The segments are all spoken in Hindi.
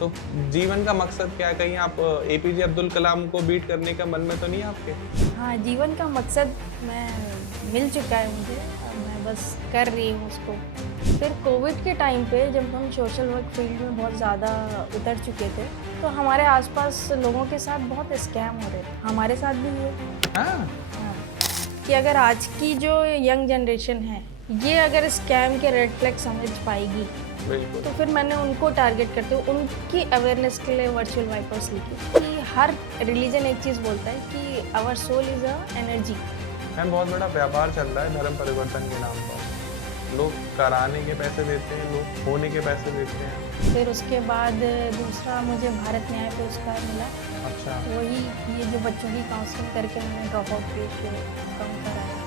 तो जीवन का मकसद क्या है? कहीं आप एपीजे अब्दुल कलाम को बीट करने का मन में तो नहीं है आपके? हाँ, जीवन का मकसद मैं मिल चुका है मुझे, अब मैं बस कर रही हूँ उसको। फिर कोविड के टाइम पे जब हम सोशल वर्क फील्ड में बहुत ज़्यादा उतर चुके थे, तो हमारे आसपास लोगों के साथ बहुत स्कैम हो रहे थे, हमारे साथ भी हुए। हाँ, हाँ, कि अगर आज की जो यंग जनरेशन है, ये अगर स्कैम के रेड फ्लैग समझ पाएगी, बिल्कुल। तो फिर मैंने उनको टारगेट करते हुए उनकी अवेयरनेस के लिए वर्चुअल वाइपर्स लिखी कि हर रिलीजन एक चीज़ बोलता है कि our soul is a energy. Ma'am बहुत बड़ा व्यापार चल रहा है धर्म परिवर्तन के नाम पर। लोग कराने के पैसे देते हैं, लोग होने के पैसे देते हैं। फिर उसके बाद दूसरा मुझे भारत न्याय पुरस्कार मिला। अच्छा, वही ये जो बच्चों की काउंसलिंग करके मैंने ड्रॉप आउट रेशियो कम कराया।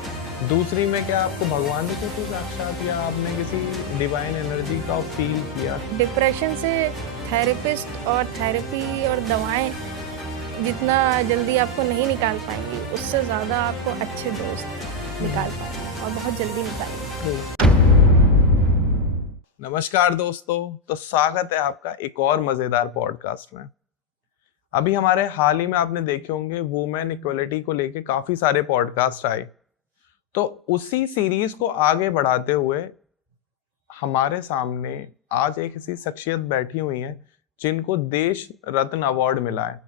दूसरी में क्या आपको भगवान दिखे थे साक्षात, या आपने किसी डिवाइन एनर्जी का फील किया? डिप्रेशन से थेरेपिस्ट और थेरेपी और दवाएं जितना जल्दी आपको नहीं निकाल पाएंगी, उससे ज़्यादा आपको अच्छे दोस्त निकाल पाएंगे और बहुत जल्दी निकालेंगे। नमस्कार दोस्तों, तो स्वागत है आपका एक और मजेदार पॉडकास्ट में। अभी हमारे हाल ही में आपने देखे होंगे वुमेन इक्वलिटी को लेके काफी सारे पॉडकास्ट आए। तो उसी सीरीज को आगे बढ़ाते हुए हमारे सामने आज एक ऐसी शख्सियत बैठी हुई है जिनको देश रत्न अवार्ड मिला है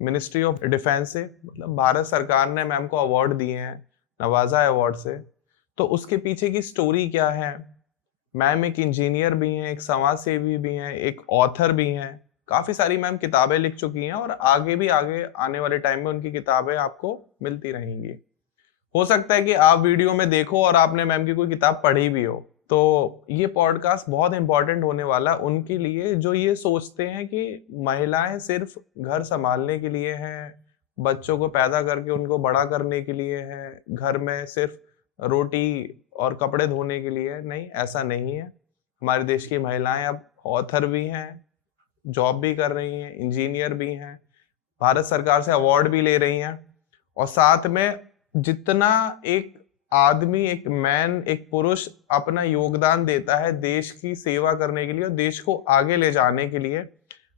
मिनिस्ट्री ऑफ डिफेंस से। मतलब भारत सरकार ने मैम को अवार्ड दिए हैं, नवाजा अवार्ड से। तो उसके पीछे की स्टोरी क्या है? मैम एक इंजीनियर भी हैं, एक समाज सेवी भी हैं, एक ऑथर भी हैं। काफी सारी मैम किताबें लिख चुकी हैं और आगे भी आगे आने वाले टाइम में उनकी किताबें आपको मिलती रहेंगी। हो सकता है कि आप वीडियो में देखो और आपने मैम की कोई किताब पढ़ी भी हो। तो ये पॉडकास्ट बहुत इंपॉर्टेंट होने वाला उनके लिए जो ये सोचते हैं कि महिलाएं सिर्फ घर संभालने के लिए हैं, बच्चों को पैदा करके उनको बड़ा करने के लिए हैं, घर में सिर्फ रोटी और कपड़े धोने के लिए। नहीं, ऐसा नहीं है। हमारे देश की महिलाएं अब ऑथर भी हैं, जॉब भी कर रही हैं, इंजीनियर भी हैं, भारत सरकार से अवार्ड भी ले रही हैं। और साथ में जितना एक आदमी, एक मैन, एक पुरुष अपना योगदान देता है देश की सेवा करने के लिए और देश को आगे ले जाने के लिए,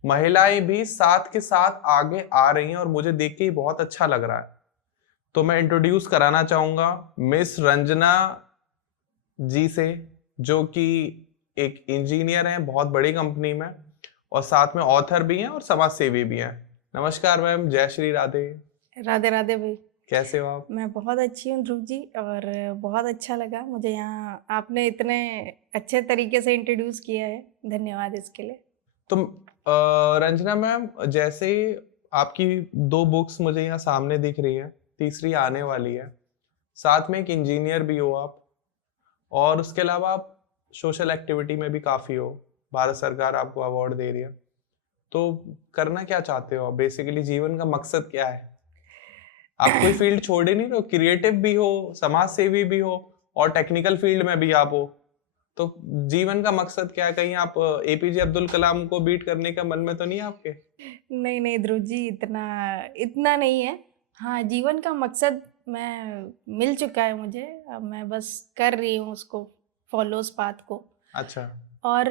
महिलाएं भी साथ के साथ आगे आ रही हैं और मुझे देख के ही बहुत अच्छा लग रहा है। तो मैं इंट्रोड्यूस कराना चाहूंगा मिस रंजना जी से, जो कि एक इंजीनियर हैं बहुत बड़ी कंपनी में और साथ में ऑथर भी हैं और समाज सेवी भी हैं। नमस्कार मैम, जय श्री राधे। राधे राधे भाई। कैसे हो आप? मैं बहुत अच्छी हूँ ध्रुव जी, और बहुत अच्छा लगा मुझे यहाँ आपने इतने अच्छे तरीके से इंट्रोड्यूस किया है, धन्यवाद इसके लिए। तो रंजना मैम, जैसे ही आपकी 2 बुक्स मुझे यहाँ सामने दिख रही है, तीसरी आने वाली है, साथ में एक इंजीनियर भी हो आप और उसके अलावा आप सोशल एक्टिविटी में भी काफ़ी हो, भारत सरकार आपको अवार्ड दे रही है। तो करना क्या चाहते हो आप? बेसिकली जीवन का मकसद क्या है? आप कोई फील्ड छोड़ ही नहीं रहे हो, क्रिएटिव भी हो, समाज सेवी भी हो और टेक्निकल फील्ड में भी आप हो। तो जीवन का मकसद क्या है? कहीं आप एपीजे अब्दुल कलाम को बीट करने का मन में तो नहीं है आपके? नहीं नहीं ध्रुव जी, इतना इतना नहीं है। हाँ, जीवन का मकसद मैं मिल चुका है मुझे, अब मैं बस कर रही हूँ उसको, फॉलो उस पाथ को। अच्छा। और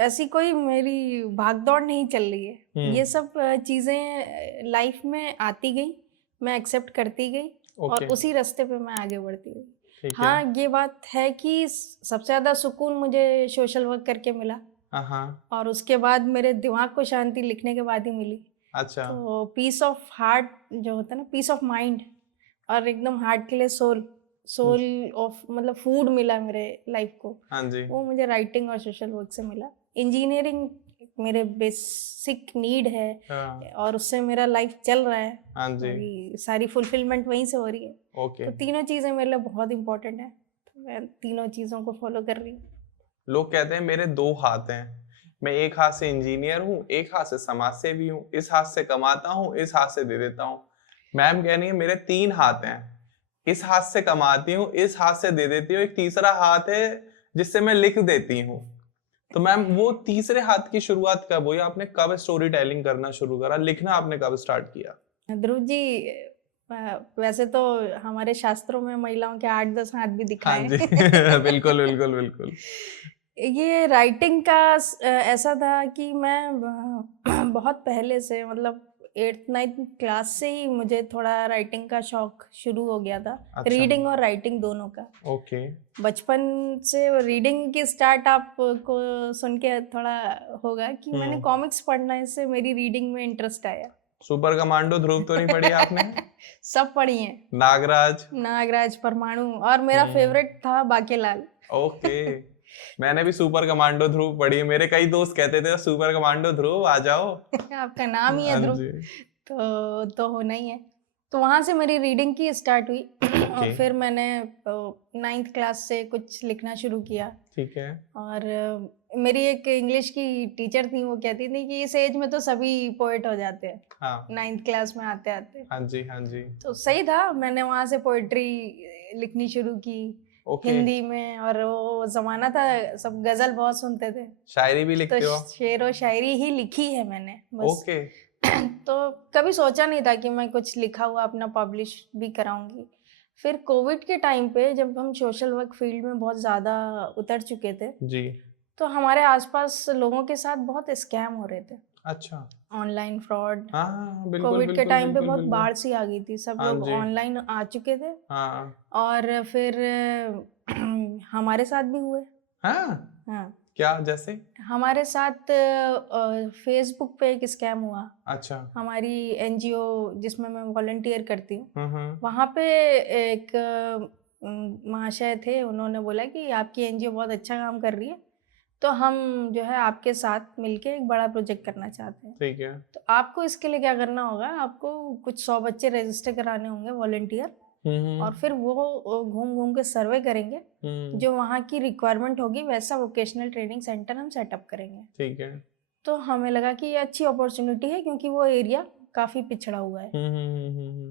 ऐसी कोई मेरी भाग-दौड़ नहीं चल रही है। ये सब चीज़ें लाइफ में आती गई, मैं एक्सेप्ट करती गई और ओके, उसी रास्ते पे मैं आगे बढ़ती गई। ठीक है। हाँ, ये बात है कि सबसे ज़्यादा सुकून मुझे सोशल वर्क करके मिला हाँ, हाँ। और उसके बाद मेरे दिमाग को शांति लिखने के बाद ही मिली। अच्छा, तो पीस ऑफ हार्ट जो होता है ना, पीस ऑफ माइंड, और एकदम हार्ट के लिए सोल ऑफ मतलब फूड मिला मेरे लाइफ को, हाँ जी। वो मुझे राइटिंग और सोशल वर्क से मिला। इंजीनियरिंग मेरे बेसिक नीड है हाँ, और उससे मेरा लाइफ चल रहा है, हाँ जी। मेरी सारी फुलफिलमेंट वहीं से हो रही है। ओके। तो तीनों चीज़ें मेरे लिए बहुत इंपॉर्टेंट है, तो मैं तीनों चीज़ों को फॉलो कर रही हूँ। लोग कहते हैं मेरे 2 हाथ हैं। मैं एक हाथ से इंजीनियर हूँ, एक हाथ से समाज सेवी हूँ, इस हाथ से कमाता हूँ, इस हाथ से दे देता हूँ। मैम कह रही है मेरे 3 हाथ हैं। इस हाथ से कमाती हूँ, इस हाथ से दे देती हूँ, एक तीसरा हाथ है जिससे मैं लिख देती हूँ। तो मैम वो तीसरे हाथ की शुरुआत कब हुई? आपने कब स्टोरी टेलिंग करना शुरू करा? लिखना आपने कब स्टार्ट किया? ध्रुव जी, वैसे तो हमारे शास्त्रों में महिलाओं के 8-10 हाथ भी हाँ दिखाए जी। हैं। बिल्कुल, बिल्कुल, बिल्कुल। ये राइटिंग का ऐसा था कि मैं बहुत पहले से मतलब 8th 9th क्लास से ही मुझे थोड़ा राइटिंग का शौक शुरू हो गया था। अच्छा। रीडिंग और राइटिंग दोनों का। ओके। बचपन से रीडिंग की स्टार्ट आपको सुन के थोड़ा होगा कि मैंने कॉमिक्स पढ़ना, इससे मेरी रीडिंग में इंटरेस्ट आया। सुपर कमांडो ध्रुव तो नहीं पढ़ी आपने? सब पढ़ी हैं। नागराज। नागराज, परमाणु, और मेरा फेवरेट था बाकेलाल। ओके। मैंने भी सुपर कमांडो ध्रुव पढ़ी है। मेरे कई दोस्त कहते थे सुपर कमांडो ध्रुव आ जाओ। आपका नाम ही है हाँ ध्रुव, जी। तो होना ही है। तो वहाँ से मेरी रीडिंग की स्टार्ट हुई और ओके। फिर मैंने 9th क्लास से कुछ लिखना शुरू किया। ठीक है। और मेरी एक इंग्लिश की टीचर थी, वो कहती थी कि इस एज में तो सभी पोएट हो जाते हैं, हाँ 9th क्लास में आते आते। हाँ जी, हाँ जी। तो सही था, मैंने वहाँ से पोएट्री लिखनी शुरू की ओके। हिंदी में। और वो ज़माना था, सब गज़ल बहुत सुनते थे, शायरी भी लिखते तो हो? शेर और शायरी ही लिखी है मैंने बस। ओके। तो कभी सोचा नहीं था कि मैं कुछ लिखा हुआ अपना पब्लिश भी कराऊंगी। फिर कोविड के टाइम पे जब हम सोशल वर्क फील्ड में बहुत ज़्यादा उतर चुके थे, जी। तो हमारे आसपास लोगों के साथ बहुत स्कैम हो रहे थे, अच्छा। Online fraud. हाँ हाँ, बिल्कुल कोविड के बिल्कुल टाइम पे बिल्कुल बहुत बिल्कुल। बाढ़ सी आ गई थी, सब हाँ लोग जी। ऑनलाइन आ चुके थे। हाँ और फिर हमारे साथ भी हुए। हाँ। हाँ, क्या जैसे? हमारे साथ फेसबुक पे एक स्कैम हुआ। अच्छा। हमारी एनजीओ जिसमें मैं वॉलंटियर करती हूँ, हम्म। वहाँ पे एक महाशय थे, उन्होंने बोला कि आपकी एनजीओ बहुत अच्छा काम कर रही है, तो हम जो है आपके साथ मिलके एक बड़ा प्रोजेक्ट करना चाहते हैं। ठीक है। तो आपको इसके लिए क्या करना होगा, आपको कुछ 100 बच्चे रजिस्टर कराने होंगे वॉलंटियर, और फिर वो घूम घूम के सर्वे करेंगे, जो वहाँ की रिक्वायरमेंट होगी वैसा वोकेशनल ट्रेनिंग सेंटर हम सेटअप करेंगे। ठीक है। तो हमें लगा कि ये अच्छी अपॉर्चुनिटी है, क्योंकि वो एरिया काफ़ी पिछड़ा हुआ है।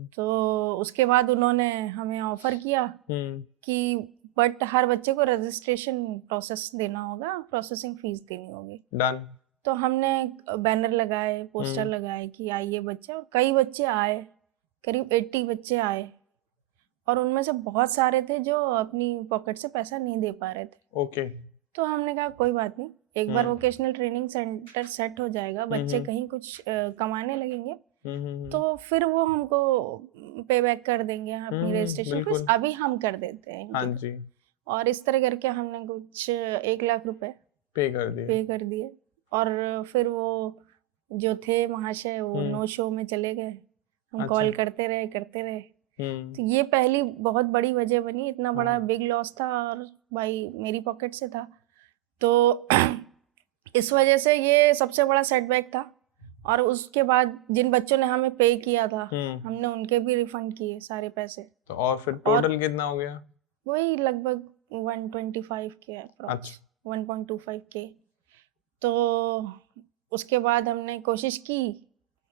तो उसके बाद उन्होंने हमें ऑफ़र किया कि बट हर बच्चे को रजिस्ट्रेशन प्रोसेस देना होगा, प्रोसेसिंग फ़ीस देनी होगी। डन। तो हमने बैनर लगाए, पोस्टर लगाए कि आइए बच्चे, और कई बच्चे आए, करीब 80 बच्चे आए, और उनमें से बहुत सारे थे जो अपनी पॉकेट से पैसा नहीं दे पा रहे थे। ओके। तो हमने कहा कोई बात नहीं, एक बार वोकेशनल ट्रेनिंग सेंटर सेट हो जाएगा, बच्चे कहीं कुछ कमाने लगेंगे, तो फिर वो हमको पे बैक कर देंगे अपनी रजिस्ट्रेशन फीस, अभी हम कर देते हैं हाँ इनकी। जी। और इस तरह करके हमने कुछ 1 लाख रुपए पे कर दिए। पे कर दिए। और फिर वो जो थे महाशय, वो नो शो में चले गए। हम कॉल करते रहे। तो ये पहली बहुत बड़ी वजह बनी, इतना बड़ा बिग लॉस था और भाई मेरी पॉकेट से था, तो इस वजह से ये सबसे बड़ा सेटबैक था। और उसके बाद जिन बच्चों ने हमें पे किया था, हमने उनके भी रिफंड किए सारे पैसे। तो और फिर टोटल कितना हो गया? वही लगभग 125 के अप्रॉक्स, 1.25 के। तो उसके बाद हमने कोशिश की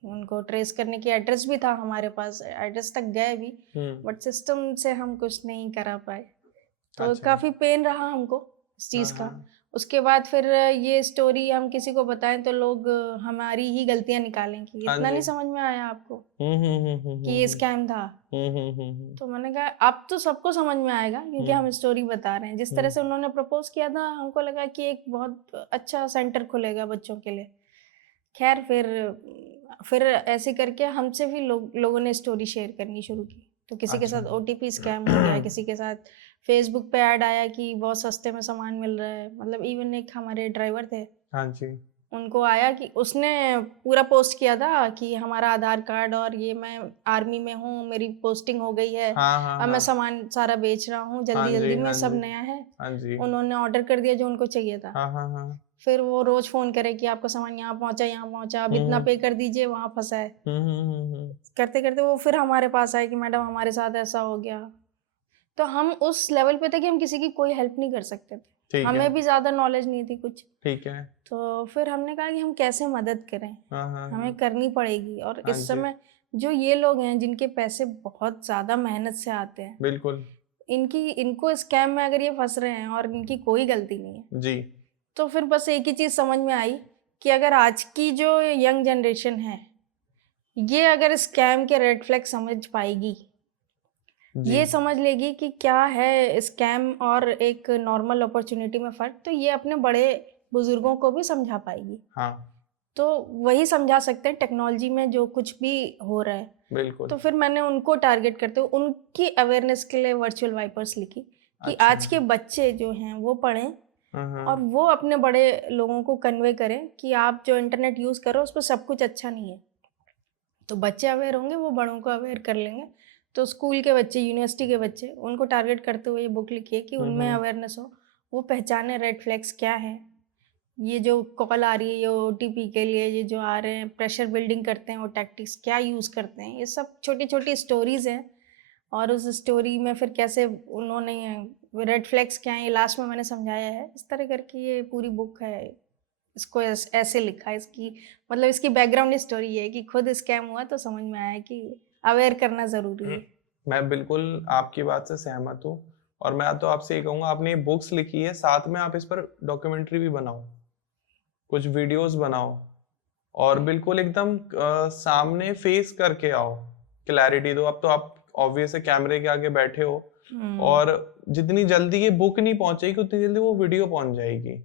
उनको ट्रेस करने की, एड्रेस भी था हमारे पास, एड्रेस तक गए भी, बट सिस्टम से हम कुछ नहीं करा पाए। तो काफ़ी पेन रहा हमको इस चीज़ का। उसके बाद फिर ये स्टोरी हम किसी को बताएं तो लोग हमारी ही गलतियां निकालेंगे, इतना नहीं समझ में आया आपको कि ये स्कैम था। तो मैंने कहा अब तो सबको समझ में आएगा, क्योंकि हम स्टोरी बता रहे हैं। जिस तरह से उन्होंने प्रपोज किया था, हमको लगा कि एक बहुत अच्छा सेंटर खुलेगा बच्चों के लिए। खैर फिर ऐसे करके हमसे भी लोगों ने स्टोरी शेयर करनी शुरू की। तो किसी के साथ OTP स्कैम हो गया, किसी के साथ फेसबुक पे ऐड आया कि बहुत सस्ते में सामान मिल रहा है। मतलब इवन एक हमारे ड्राइवर थे, हाँ जी, उनको आया कि उसने पूरा पोस्ट किया था कि हमारा आधार कार्ड और ये, मैं आर्मी में हूँ, मेरी पोस्टिंग हो गई है, अब मैं सामान सारा बेच रहा हूँ, जल्दी जल्दी में, सब नया है। उन्होंने ऑर्डर कर दिया जो उनको चाहिए था। फिर वो रोज फोन करे कि आपका सामान यहाँ पहुंचा, अब इतना पे कर दीजिए, वहां फंसा है। करते करते वो फिर हमारे पास आए कि मैडम हमारे साथ ऐसा हो गया। तो हम उस लेवल पे थे कि हम किसी की कोई हेल्प नहीं कर सकते थे, हमें भी ज्यादा नॉलेज नहीं थी कुछ। ठीक है। तो फिर हमने कहा कि हम कैसे मदद करें, हमें करनी पड़ेगी। और इस समय जो ये लोग हैं जिनके पैसे बहुत ज्यादा मेहनत से आते हैं, बिल्कुल, इनको स्कैम में अगर ये फंस रहे हैं और इनकी कोई गलती नहीं है जी, तो फिर बस एक ही चीज समझ में आई कि अगर आज की जो यंग जनरेशन है, ये अगर स्कैम के रेड फ्लैग समझ पाएगी, जी। ये समझ लेगी कि क्या है स्कैम और एक नॉर्मल अपॉर्चुनिटी में फ़र्क, तो ये अपने बड़े बुज़ुर्गों को भी समझा पाएगी। हाँ, तो वही समझा सकते हैं टेक्नोलॉजी में जो कुछ भी हो रहा है। बिल्कुल। तो फिर मैंने उनको टारगेट करते हुए उनकी अवेयरनेस के लिए वर्चुअल वाइपर्स लिखी कि अच्छा। आज के बच्चे जो हैं वो पढ़ें हाँ, और वो अपने बड़े लोगों को कन्वे करें कि आप जो इंटरनेट यूज़ करो उस पे सब कुछ अच्छा नहीं है। तो बच्चे अवेयर होंगे, वो बड़ों को अवेयर कर लेंगे। तो स्कूल के बच्चे, यूनिवर्सिटी के बच्चे, उनको टारगेट करते हुए ये बुक लिखी है कि उनमें अवेयरनेस हो, वो पहचाने रेड फ्लैग्स क्या हैं। ये जो कॉल आ रही है, ये ओटीपी के लिए ये जो आ रहे हैं, प्रेशर बिल्डिंग करते हैं, वो टैक्टिक्स क्या यूज़ करते हैं, ये सब छोटी-छोटी स्टोरीज़ हैं। और उस स्टोरी में फिर कैसे उन्होंने रेड फ्लैग्स क्या हैं, ये लास्ट में मैंने समझाया है। इस तरह करके ये पूरी बुक है। इसको ऐसे लिखा है, इसकी मतलब इसकी बैकग्राउंड स्टोरी ये है कि खुद स्कैम हुआ तो समझ में आया कि अवेयर करना ज़रूरी है। मैं बिल्कुल आपकी बात से सहमत हूँ और मैं तो आपसे ये कहूँगा आपने ये बुक्स लिखी है, साथ में आप इस पर डॉक्यूमेंट्री भी बनाओ, कुछ वीडियोस बनाओ और बिल्कुल एकदम सामने फेस करके आओ, क्लैरिटी दो। अब तो आप ऑब्वियस है कैमरे के आगे बैठे हो हुँ। और जितनी जल्दी ये बुक नहीं पहुंचेगी उतनी जल्दी वो वीडियो पहुंच जाएगी।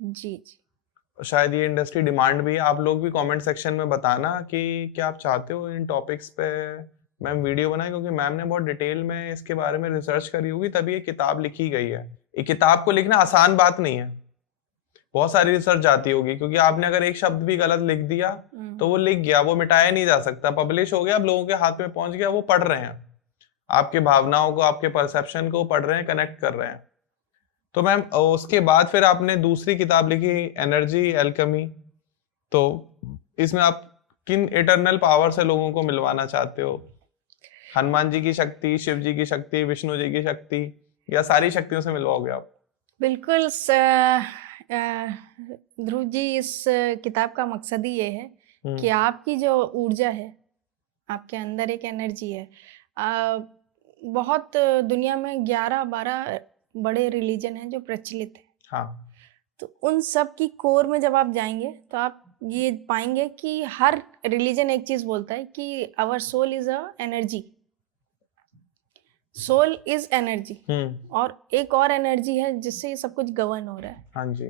जी, जी। शायद ये इंडस्ट्री डिमांड भी है। आप लोग भी कमेंट सेक्शन में बताना कि क्या आप चाहते हो इन टॉपिक्स पे मैम वीडियो बनाए, क्योंकि मैम ने बहुत डिटेल में इसके बारे में रिसर्च करी होगी तभी ये किताब लिखी गई है। ये किताब को लिखना आसान बात नहीं है, बहुत सारी रिसर्च जाती होगी, क्योंकि आपने अगर एक शब्द भी गलत लिख दिया तो वो लिख गया, वो मिटाया नहीं जा सकता, पब्लिश हो गया, अब लोगों के हाथ में पहुंच गया, वो पढ़ रहे हैं, आपके भावनाओं को, आपके परसेप्शन को पढ़ रहे हैं, कनेक्ट कर रहे हैं। तो मैम उसके बाद फिर आपने दूसरी किताब लिखी एनर्जी एल्केमी। तो इसमें आप किन इटरनल पावर से लोगों को मिलवाना चाहते हो? हनुमान जी की शक्ति, शिव जी की शक्ति, विष्णु जी की शक्ति, या सारी शक्तियों से मिलवाओगे आप? बिल्कुल ध्रुव जी, इस किताब का मकसद ही ये है कि आपकी जो ऊर्जा है, आपके अंदर एक एनर्जी है। बहुत दुनिया में 11-12 बड़े रिलीजन हैं जो प्रचलित हैं। हाँ। तो उन सब की कोर में जब आप जाएँगे तो आप ये पाएँगे कि हर रिलीजन एक चीज़ बोलता है कि our soul is a energy. Soul is energy. और एक और एनर्जी है जिससे ये सब कुछ गवर्न हो रहा है। हाँ जी।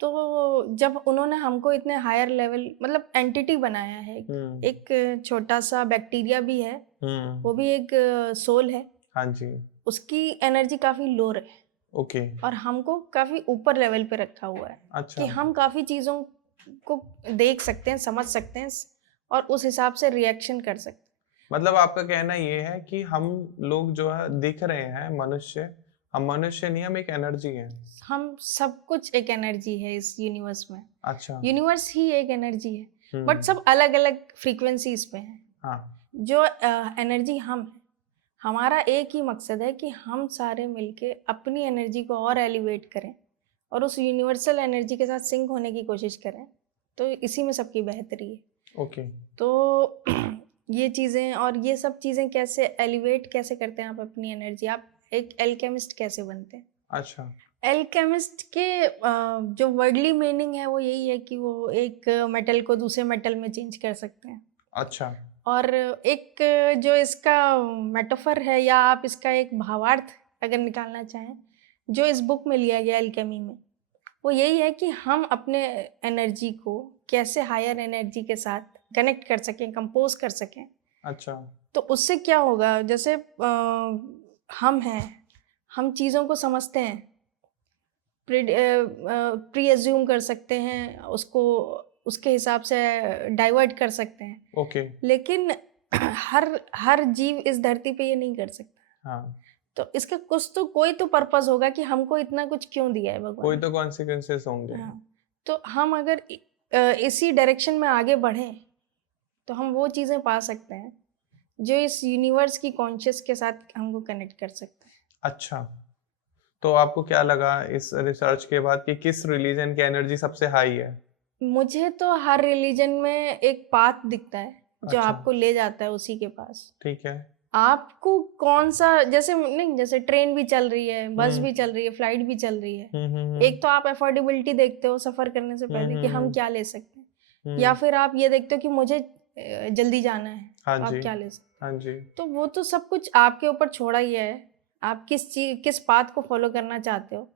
तो जब उन्होंने हमको इतने हायर लेवल मतलब एंटिटी बनाया है, एक छोटा-सा बैक्टीरिया भी है, वो भी एक सोल है। हाँ जी। उसकी एनर्जी काफ़ी लोअर है ओके। और हमको काफ़ी ऊपर लेवल पे रखा हुआ है कि अच्छा। हम काफ़ी चीज़ों को देख सकते हैं, समझ सकते हैं और उस हिसाब से रिएक्शन कर सकते हैं। मतलब आपका कहना ये है कि हम लोग जो है दिख रहे हैं मनुष्य, हम मनुष्य नहीं, हम एक एनर्जी हैं। हम सब कुछ एक एनर्जी है इस यूनिवर्स में। अच्छा। यूनिवर्स ही एक एनर्जी है, बट सब अलग-अलग फ्रीक्वेंसीज पे हैं। हाँ। जो एनर्जी हम हैं, हमारा एक ही मकसद है कि हम सारे मिलके अपनी एनर्जी को और एलिवेट करें और उस यूनिवर्सल एनर्जी के साथ सिंक होने की कोशिश करें। तो इसी में सबकी बेहतरी है। ओके। तो ये चीज़ें और ये सब चीज़ें कैसे एलिवेट कैसे करते हैं आप अपनी एनर्जी? आप एक एल्केमिस्ट कैसे बनते हैं? अच्छा। एल्केमिस्ट के जो वर्डली मीनिंग है वो यही है कि वो एक मेटल को दूसरे मेटल में चेंज कर सकते हैं। अच्छा। और एक जो इसका मेटाफर है या आप इसका एक भावार्थ अगर निकालना चाहें, जो इस बुक में लिया गया एल्केमी में, वो यही है कि हम अपने एनर्जी को कैसे हायर एनर्जी के साथ कनेक्ट कर सकें, कंपोज कर सकें। अच्छा। तो उससे क्या होगा, जैसे हम हैं, हम चीज़ों को समझते हैं, प्री एज्यूम कर सकते हैं, उसको उसके हिसाब से डाइवर्ट कर सकते हैं। ओके। लेकिन हर जीव इस धरती पे ये नहीं कर सकता। हाँ, तो इसका कुछ तो कोई तो पर्पस होगा कि हमको इतना कुछ क्यों दिया है भगवान कोई ने। तो कॉन्सिक्वेंसेस होंगे। हाँ, तो हम अगर इसी डायरेक्शन में आगे बढ़ें तो हम वो चीज़ें पा सकते हैं जो इस यूनिवर्स की कॉन्शियस के साथ हमको कनेक्ट कर सकते हैं। अच्छा, तो आपको क्या लगा इस रिसर्च के बाद कि किस रिलीजन की एनर्जी सबसे हाई है? मुझे तो हर रिलीजन में एक पाथ दिखता है जो अच्छा। आपको ले जाता है उसी के पास। ठीक है। आपको कौन-सा, जैसे नहीं, जैसे ट्रेन भी चल रही है, बस भी चल रही है, फ्लाइट भी चल रही है। एक तो आप अफोर्डेबिलिटी देखते हो सफ़र करने से पहले कि हम क्या ले सकते हैं, या फिर आप ये देखते हो कि मुझे जल्दी जाना है हाँ तो आप जी। क्या ले सकते हाँ जी। हैं। तो वो तो सब कुछ आपके ऊपर छोड़ा ही है, आप किस पाथ को फॉलो करना चाहते हो,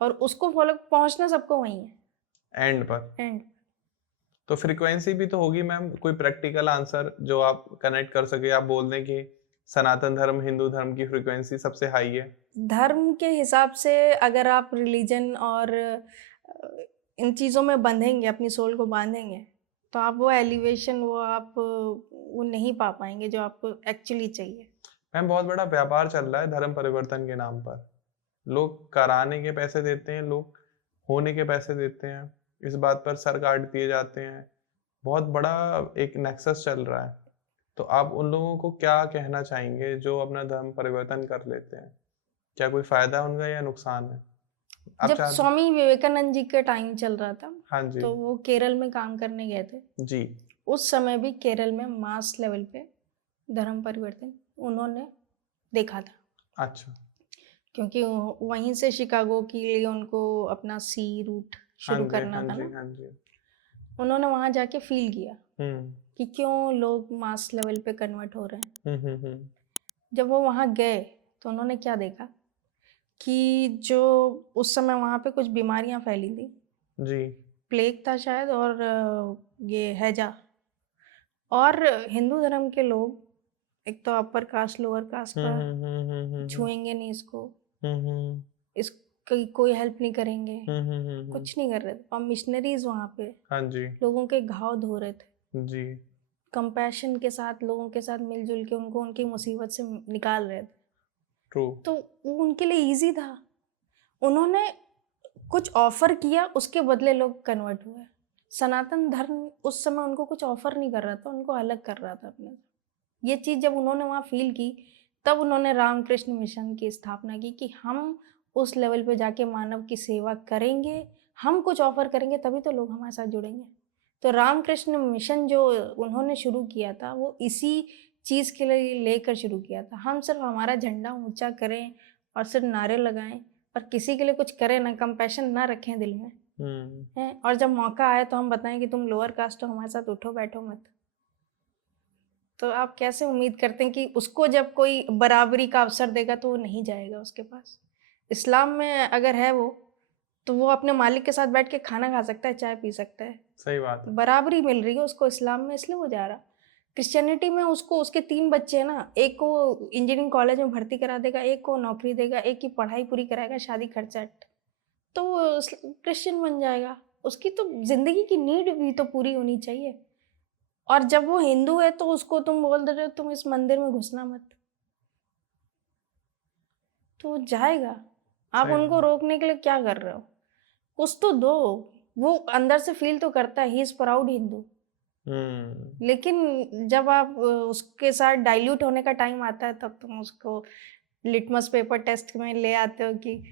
और उसको फॉलो पहुंचना सबको वहीं है एंड पर एंड। तो फ्रीक्वेंसी भी तो होगी मैम, कोई प्रैक्टिकल आंसर जो आप कनेक्ट कर सके, आप बोल दें कि सनातन धर्म हिंदू धर्म की फ्रीक्वेंसी सबसे हाई है। धर्म के हिसाब से अगर आप रिलीजन और इन चीज़ों में बंधेंगे, अपनी सोल को बांधेंगे, तो आप वो एलिवेशन वो नहीं पा पाएंगे जो आपको एक्चुअली चाहिए। मैम बहुत बड़ा व्यापार चल रहा है धर्म परिवर्तन के नाम पर। लोग कराने के पैसे देते हैं, लोग होने के पैसे देते हैं, इस बात पर सर काट दिए जाते हैं। बहुत बड़ा एक नेक्सस चल रहा है। तो आप उन लोगों को क्या कहना चाहेंगे जो अपना धर्म परिवर्तन कर लेते हैं? क्या कोई फायदा है उनका या नुकसान है? आप जब चाहते स्वामी विवेकानंद जी का टाइम चल रहा था, हाँ जी। तो वो केरल में काम करने गए थे। जी। उस समय भी केरल में मास लेवल पे धर्म परिवर्तन उन्होंने देखा था, अच्छा। क्योंकि वहीं से शिकागो के लिए उनको अपना सी रूट हाँ शुरू जी, करना हाँ था जी, ना। हाँ जी। उन्होंने वहाँ जाके फील किया हुँ। कि क्यों लोग मास लेवल पे कन्वर्ट हो रहे हैं। हुँ, हुँ, हुँ। जब वो वहाँ गए तो उन्होंने क्या देखा कि जो उस समय वहाँ पे कुछ बीमारियाँ फैली थी, जी। प्लेग था शायद, और ये हैजा। और हिंदू धर्म के लोग एक तो अपर कास्ट लोअर कास्ट हुँ, का हुँ, हुँ, हुँ, हुँ, हुँ। छुएंगे नहीं इसको, हुँ, हुँ। इसकी कोई हेल्प नहीं करेंगे, हुँ, हुँ, हुँ, हुँ। कुछ नहीं कर रहे थे। और मिशनरीज वहाँ पे हाँ जी। लोगों के घाव धो रहे थे, जी। कंपैशन के साथ लोगों के साथ मिलजुल के उनको उनकी मुसीबत से निकाल रहे थे। ट्रू। तो वो उनके लिए इजी था। उन्होंने कुछ ऑफर किया, उसके बदले लोग कन्वर्ट हुए। सनातन धर्म उस समय उनको कुछ ऑफर नहीं कर रहा था, उनको अलग कर रहा था अपने से। ये चीज़ जब उन्होंने वहाँ फील की, तब उन्होंने रामकृष्ण मिशन की स्थापना की कि हम उस लेवल पे जाके मानव की सेवा करेंगे, हम कुछ ऑफर करेंगे तभी तो लोग हमारे साथ जुड़ेंगे। तो रामकृष्ण मिशन जो उन्होंने शुरू किया था, वो इसी चीज़ के लिए लेकर शुरू किया था। हम सिर्फ हमारा झंडा ऊंचा करें और सिर्फ नारे लगाएं और किसी के लिए कुछ करें ना, कंपैशन ना रखें दिल में, हुँ। हैं। और जब मौका आए तो हम बताएं कि तुम लोअर कास्ट हो, हमारे साथ उठो बैठो मत। तो आप कैसे उम्मीद करते हैं कि उसको जब कोई बराबरी का अवसर देगा तो वो नहीं जाएगा उसके पास। इस्लाम में अगर है वो, तो वो अपने मालिक के साथ बैठ के खाना खा सकता है, चाय पी सकता है, सही बात है। बराबरी मिल रही है उसको इस्लाम में, इसलिए वो जा रहा। क्रिश्चियनिटी में उसको उसके 3 बच्चे हैं ना, एक को इंजीनियरिंग कॉलेज में भर्ती करा देगा, एक को नौकरी देगा, एक की पढ़ाई पूरी कराएगा, शादी खर्चा, तो वो क्रिश्चियन बन जाएगा। उसकी तो ज़िंदगी की नीड भी तो पूरी होनी चाहिए। और जब वो हिंदू है तो उसको तुम बोल दे रहे हो तुम इस मंदिर में घुसना मत, तो वो जाएगा। आप सही उनको बात। रोकने के लिए क्या कर रहे हो? कुछ तो दो। वो अंदर से फील तो करता है ही इज़ प्राउड हिंदू। हुँ। लेकिन जब आप उसके साथ डाइल्यूट होने का टाइम आता है, तब तुम उसको लिटमस पेपर टेस्ट में ले आते हो कि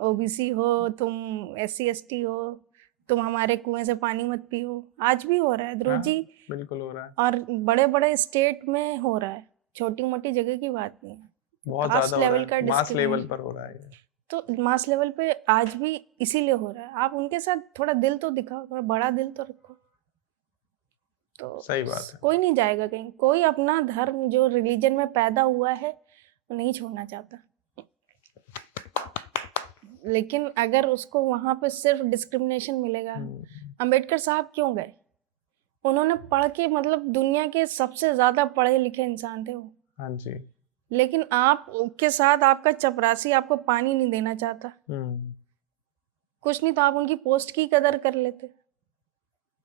ओबीसी हो, तुम एससी एसटी हो, तुम हमारे कुएं से पानी मत पियो। आज भी हो रहा है ध्रुव हाँ, जी, बिल्कुल हो रहा है। और बड़े बड़े स्टेट में हो रहा है, छोटी मोटी जगह की बात नहीं है। बहुत ज़्यादा कास्ट हो रहा लेवल का है। मास लेवल डिस्क्रिमिनेशन पर हो रहा है ये। तो मास लेवल पे आज भी इसीलिए हो रहा है। आप उनके साथ थोड़ा दिल तो दिखाओ, थोड़ा बड़ा दिल तो रखो, तो सही बात है। कोई नहीं जाएगा कहीं। कोई अपना धर्म जो रिलीजन में पैदा हुआ है वो नहीं छोड़ना चाहता। लेकिन अगर उसको वहाँ पे सिर्फ डिस्क्रिमिनेशन मिलेगा। अंबेडकर साहब क्यों गए? उन्होंने पढ़ के, मतलब दुनिया के सबसे ज़्यादा पढ़े लिखे इंसान थे वो। हाँ जी। लेकिन आप के साथ आपका चपरासी आपको पानी नहीं देना चाहता, कुछ नहीं तो आप उनकी पोस्ट की कदर कर लेते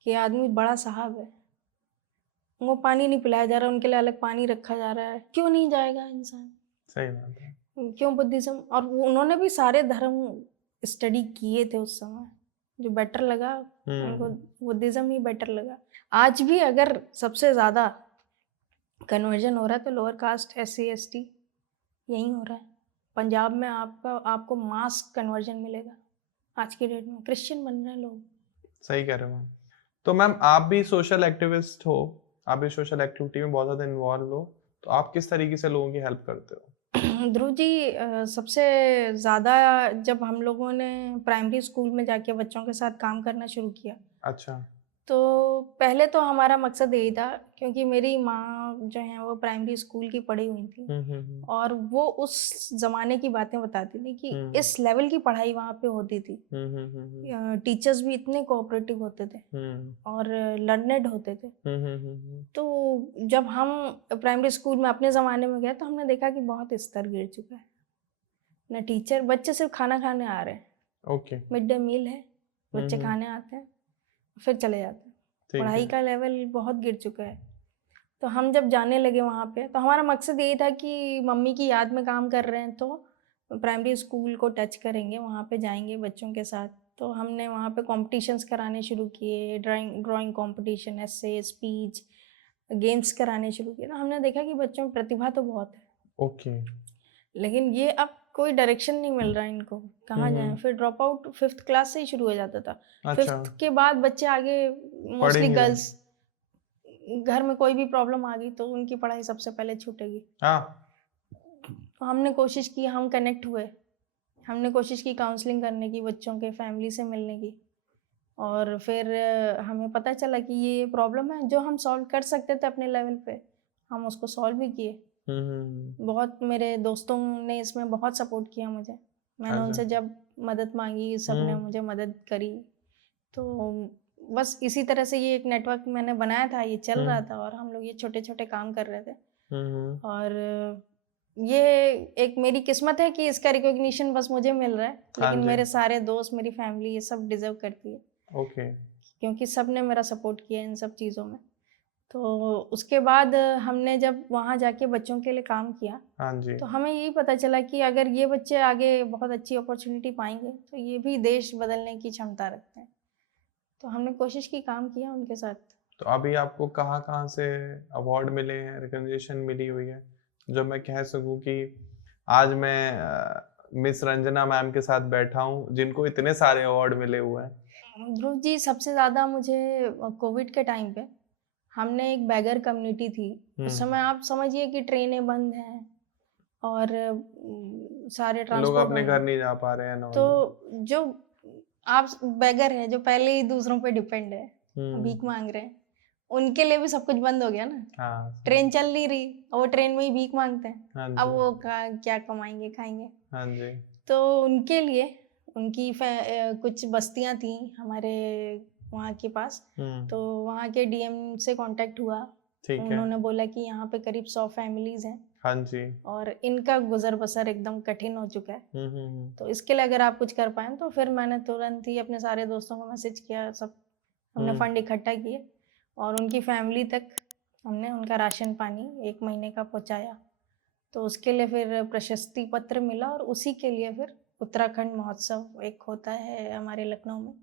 कि आदमी बड़ा साहब है, उनको पानी नहीं पिलाया जा रहा, उनके लिए अलग पानी रखा जा रहा है। क्यों नहीं जाएगा इंसान? सही बात है। क्यों बुद्धिज्म? और उन्होंने भी सारे धर्म स्टडी किए थे उस समय, जो बेटर लगा उनको बुद्धिज्म ही बेटर लगा। आज भी अगर सबसे ज़्यादा कन्वर्जन हो रहा है तो लोअर कास्ट SC ST यहीं हो रहा है। पंजाब में आपको मास कन्वर्जन मिलेगा आज की डेट में। क्रिश्चियन बन रहे हैं लोग। सही कह रहे हो मैम। तो मैम आप भी सोशल एक्टिविस्ट हो, आप भी सोशल एक्टिविटी में बहुत ज़्यादा इन्वॉल्व हो, तो आप किस तरीके से लोगों की हेल्प करते हो? ध्रुव जी, सबसे ज़्यादा जब हम लोगों ने प्राइमरी स्कूल में जाके बच्चों के साथ काम करना शुरू किया, अच्छा। तो पहले तो हमारा मकसद यही था, क्योंकि मेरी माँ जो है वो प्राइमरी स्कूल की पढ़ी हुई थी, हम्म। और वो उस ज़माने की बातें बताती थी कि इस लेवल की पढ़ाई वहाँ पे होती थी। टीचर्स भी इतने कोऑपरेटिव होते थे और लर्नेड होते थे। तो जब हम प्राइमरी स्कूल में अपने ज़माने में गए तो हमने देखा कि बहुत स्तर गिर चुका है। न टीचर, बच्चे सिर्फ खाना खाने आ रहे हैं। ओके। मिड डे मील है, बच्चे खाने आते हैं फिर चले जाते हैं। ठीक पढ़ाई है। का लेवल बहुत गिर चुका है। तो हम जब जाने लगे वहाँ पे, तो हमारा मकसद यही था कि मम्मी की याद में काम कर रहे हैं तो प्राइमरी स्कूल को टच करेंगे, वहाँ पे जाएंगे बच्चों के साथ। तो हमने वहाँ पे कॉम्पिटिशन्स कराने शुरू किए, ड्राइंग कॉम्पिटिशन, एस्से, स्पीच, गेम्स कराने शुरू किए। तो हमने देखा कि बच्चों में प्रतिभा तो बहुत है, ओके। लेकिन ये अब कोई डायरेक्शन नहीं मिल रहा है इनको, कहाँ जाएं। फिर ड्रॉप आउट 5th क्लास से ही शुरू हो जाता था। अच्छा। 5th के बाद बच्चे आगे पढ़ ही मोस्टली नहीं रहे। गर्ल्स, घर में कोई भी प्रॉब्लम आ गई तो उनकी पढ़ाई सबसे पहले छूटेगी। हाँ। तो हमने कोशिश की, हम कनेक्ट हुए, हमने कोशिश की काउंसलिंग करने की, बच्चों के फैमिली से मिलने की, और फिर हमें पता चला कि ये प्रॉब्लम है जो हम सॉल्व कर सकते थे अपने लेवल पे, हम उसको सॉल्व भी किए। बहुत मेरे दोस्तों ने इसमें बहुत सपोर्ट किया मुझे। मैंने अच्छा। उनसे जब मदद मांगी, सबने मुझे मदद करी। तो बस इसी तरह से ये एक नेटवर्क मैंने बनाया था, ये चल रहा था, और हम लोग ये छोटे छोटे काम कर रहे थे। और ये एक मेरी किस्मत है कि इसका रिकॉग्निशन बस मुझे मिल रहा है, लेकिन मेरे सारे दोस्त, मेरी फैमिली, ये सब डिजर्व करती है। ओके। क्योंकि सब ने मेरा सपोर्ट किया इन सब चीज़ों में। तो उसके बाद हमने जब वहाँ जाके बच्चों के लिए काम किया, हाँ जी। तो हमें यही पता चला कि अगर ये बच्चे आगे बहुत अच्छी अपॉर्चुनिटी पाएंगे तो ये भी देश बदलने की क्षमता रखते हैं। तो हमने कोशिश की, काम किया उनके साथ। तो अभी आपको कहाँ कहाँ से अवार्ड मिले हैं, रिकॉग्निशन मिली हुई है, जो मैं कह सकूँ कि आज मैं मिस रंजना मैम के साथ बैठा हूँ जिनको इतने सारे अवार्ड मिले हुए हैं? ध्रुव जी, सबसे ज़्यादा मुझे कोविड के टाइम पे, हमने एक बैगर कम्युनिटी थी उस समय, आप समझिए कि ट्रेनें बंद हैं और सारे लोग ट्रांसपोर्ट अपने बंद घर हैं। नहीं जा पा रहे हैं तो नॉर्मल। जो आप बैगर है, जो पहले ही दूसरों पे डिपेंड है, भीख मांग रहे हैं, उनके लिए भी सब कुछ बंद हो गया ना। हाँ। ट्रेन चल नहीं रही और वो ट्रेन में ही भीख मांगते हैं। हाँ अब जी। वो क्या कमाएंगे, खाएंगे। हाँ जी। तो उनके लिए उनकी कुछ बस्तियां थी हमारे वहाँ के पास, तो वहाँ के डीएम से कांटेक्ट हुआ। ठीक है। उन्होंने बोला कि यहाँ पे करीब 100 फैमिलीज हैं। हाँ जी। और इनका गुजर बसर एकदम कठिन हो चुका है। तो इसके लिए अगर आप कुछ कर पाएं, तो फिर मैंने तुरंत ही अपने सारे दोस्तों को मैसेज किया, सब हमने फंड इकट्ठा किए और उनकी फैमिली तक हमने उनका राशन पानी 1 महीने का पहुंचाया। तो उसके लिए फिर प्रशस्ति पत्र मिला, और उसी के लिए फिर उत्तराखंड महोत्सव एक होता है हमारे लखनऊ में,